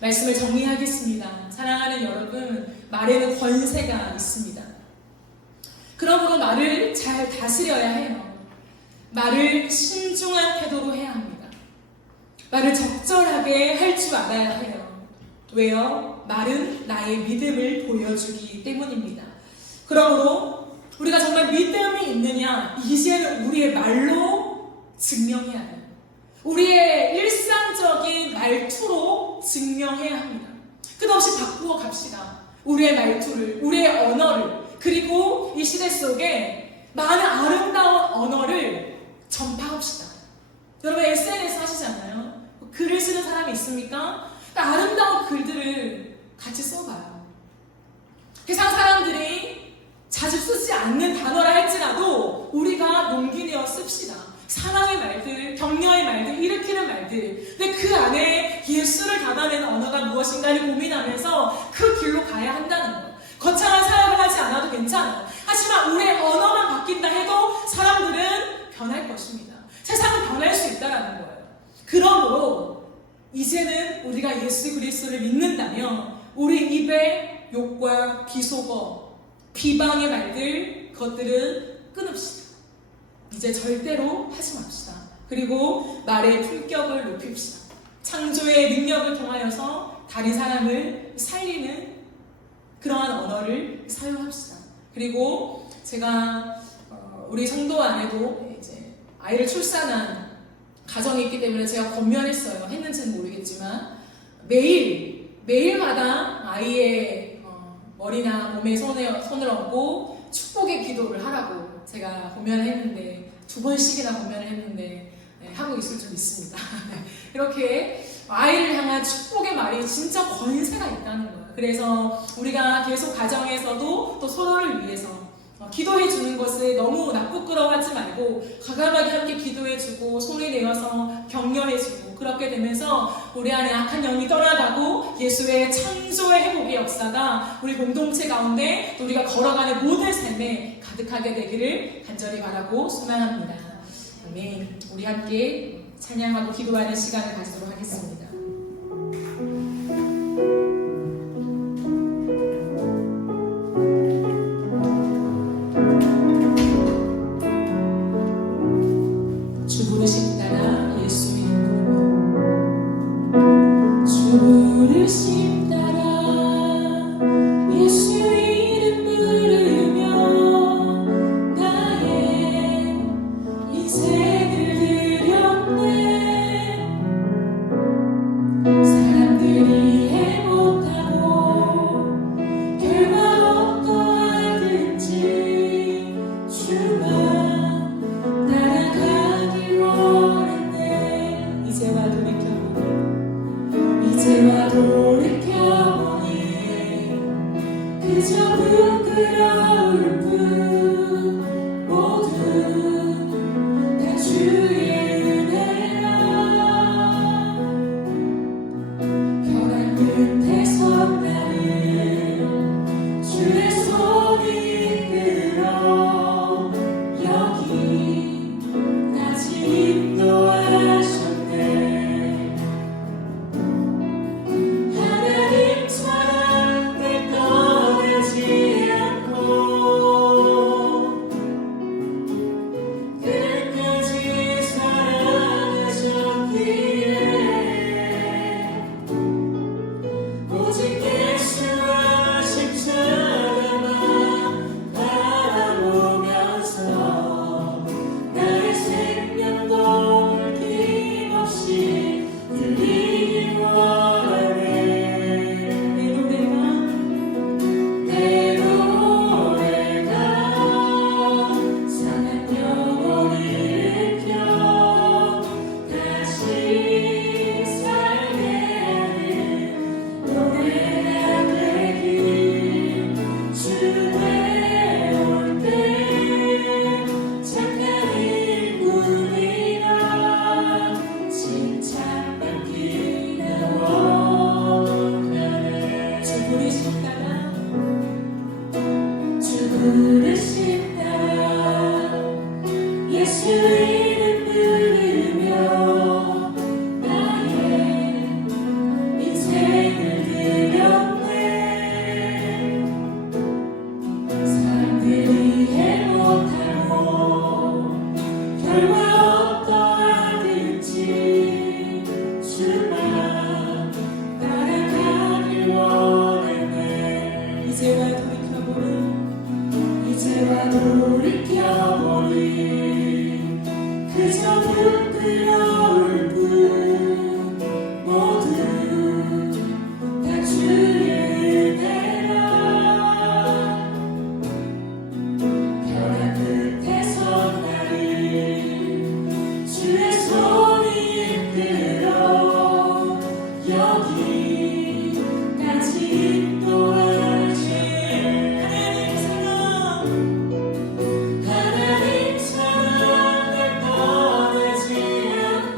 말씀을 정리하겠습니다. 사랑하는 여러분, 말에는 권세가 있습니다. 그러므로 말을 잘 다스려야 해요. 말을 신중한 태도로 해야 합니다. 말을 적절하게 할 줄 알아야 해요. 왜요? 말은 나의 믿음을 보여주기 때문입니다. 그러므로 우리가 정말 믿음이 있느냐, 이제는 우리의 말로 증명해야 해요. 우리의 일상적인 말투로 증명해야 합니다. 끝없이 바꾸어 갑시다. 우리의 말투를, 우리의 언어를, 그리고 이 시대 속에 많은 아름다운 언어를 전파합시다. 여러분 SNS 하시잖아요. 글을 쓰는 사람이 있습니까? 아름다운 글들을 같이 써봐요. 세상 사람들이 자주 쓰지 않는 단어라 할지라도 우리가 용기 내어 씁시다. 사랑의 말들, 격려의 말들, 일으키는 말들. 근데 그 안에 예수를 담아내는 언어가 무엇인가를 고민하면서 그 길로 가야 한다는 거예요. 거창한 사역을 하지 않아도 괜찮아요. 하지만 우리의 언어만 바뀐다 해도 사람들은 변할 것입니다. 세상은 변할 수 있다는 거예요. 그러므로 이제는 우리가 예수 그리스도를 믿는다면 우리 입에 욕과 비속어, 비방의 말들, 그것들은 끊읍시다. 이제 절대로 하지 맙시다. 그리고 말의 품격을 높입시다. 창조의 능력을 통하여서 다른 사람을 살리는 그러한 언어를 사용합시다. 그리고 제가 우리 성도 안에도 이제 아이를 출산한 가정이 있기 때문에 제가 권면했어요. 했는지는 모르겠지만 매일마다 아이의 머리나 몸에 손을 얹고 축복의 기도를 하라고 제가 권면을 했는데 2번씩이나 권면을 했는데 하고 있을 줄 믿습니다. 이렇게 아이를 향한 축복의 말이 진짜 권세가 있다는 거예요. 그래서 우리가 계속 가정에서도 또 서로를 위해서 기도해 주는 것을 너무 부끄러워하지 말고 과감하게 함께 기도해 주고 소리 내어서 격려해 주고 그렇게 되면서 우리 안에 악한 영이 떠나가고 예수의 창조의 회복의 역사가 우리 공동체 가운데 또 우리가 걸어가는 모든 삶에 가득하게 되기를 간절히 바라고 소망합니다. 아멘. 우리 함께 찬양하고 기도하는 시간을 가지도록 하겠습니다. 주 부르심 따라 예수 이름 부르며 부르심 따라 예수 이름 부르며 나의 인생을 드렸네. 사람들이 이해 못하고 결과 어떠하든지 주만 따라가길 원했네. 이제와 돌이켜보니 그저 부끄러울 뿐 모두 다 주의 은혜라. 벼랑 끝에 선 나를 주의 손이 이끌어 여기까지 인도하셨네. 하나님 사랑 내 떠나지 않고 끝까지 사랑하셨기에 오직 예수와 십자가만 바라보면서 나의 생명도 힘없이 드리길 원하네. 내 노래가 상한 영혼을 일으켜 다시 살게 하는 노래가 되길. 주 되올 때 착한 일꾼이라 칭찬받기나 원하네. 주 부르심 따라 예수 이름 부르며 나의 인생을 드렸네. 사람들이 이해 못하고 결과 어떠하든지 주만 따라가길 원했네. 이제와 돌이켜보니 그저 부끄러울 뿐 모두 다 주의 은혜라. 벼랑 끝에 선 나를 주의 손이 이끌어 여기까지 인도하신 하나님 사랑 날 떠나지 않고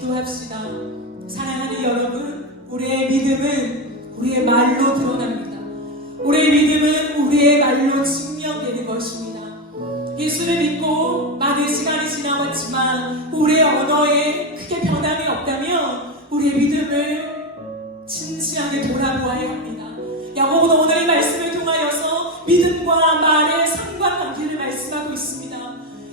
기도합시다. 사랑하는 여러분, 우리의 믿음은 우리의 말로 드러납니다. 우리의 믿음은 우리의 말로 증명되는 것입니다. 예수를 믿고 많은 시간이 지나왔지만 우리의 언어에 크게 변함이 없다면 우리의 믿음을 진지하게 돌아보아야 합니다. 야고보는 오늘 이 말씀을 통하여서 믿음과 말의 상관관계를 말씀하고 있습니다.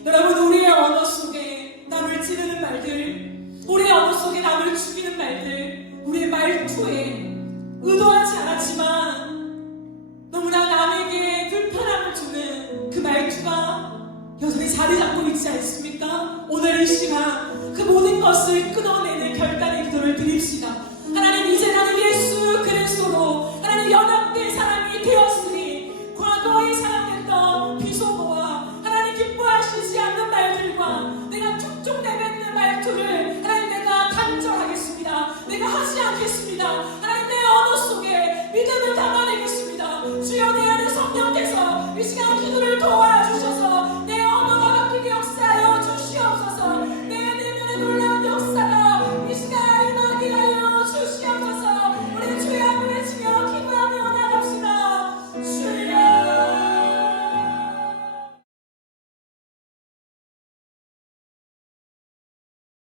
여러분, 우리의 언어 속에 남을 찌르는 말들, 우리의 언어 속에 남을 죽이는 말들, 우리의 말투에 의도하지 않았지만 너무나 남에게 불편함을 주는 그 말투가 여전히 자리 잡고 있지 않습니까? 오늘 이 시간 그 모든 것을 끊어내는 결단의 기도를 드립시다. 하나님, 이제 나는 예수 그리스도로 하나님 연합된 사람이 되었으니 과거에 사용했던 비속어와 하나님 기뻐하시지 않는 말들과 내가 툭툭 내뱉는 말투를 하나님 내가 단절하겠습니다. 내가 하지 않겠습니다. 하나님, 내 언어 속에 믿음을 담아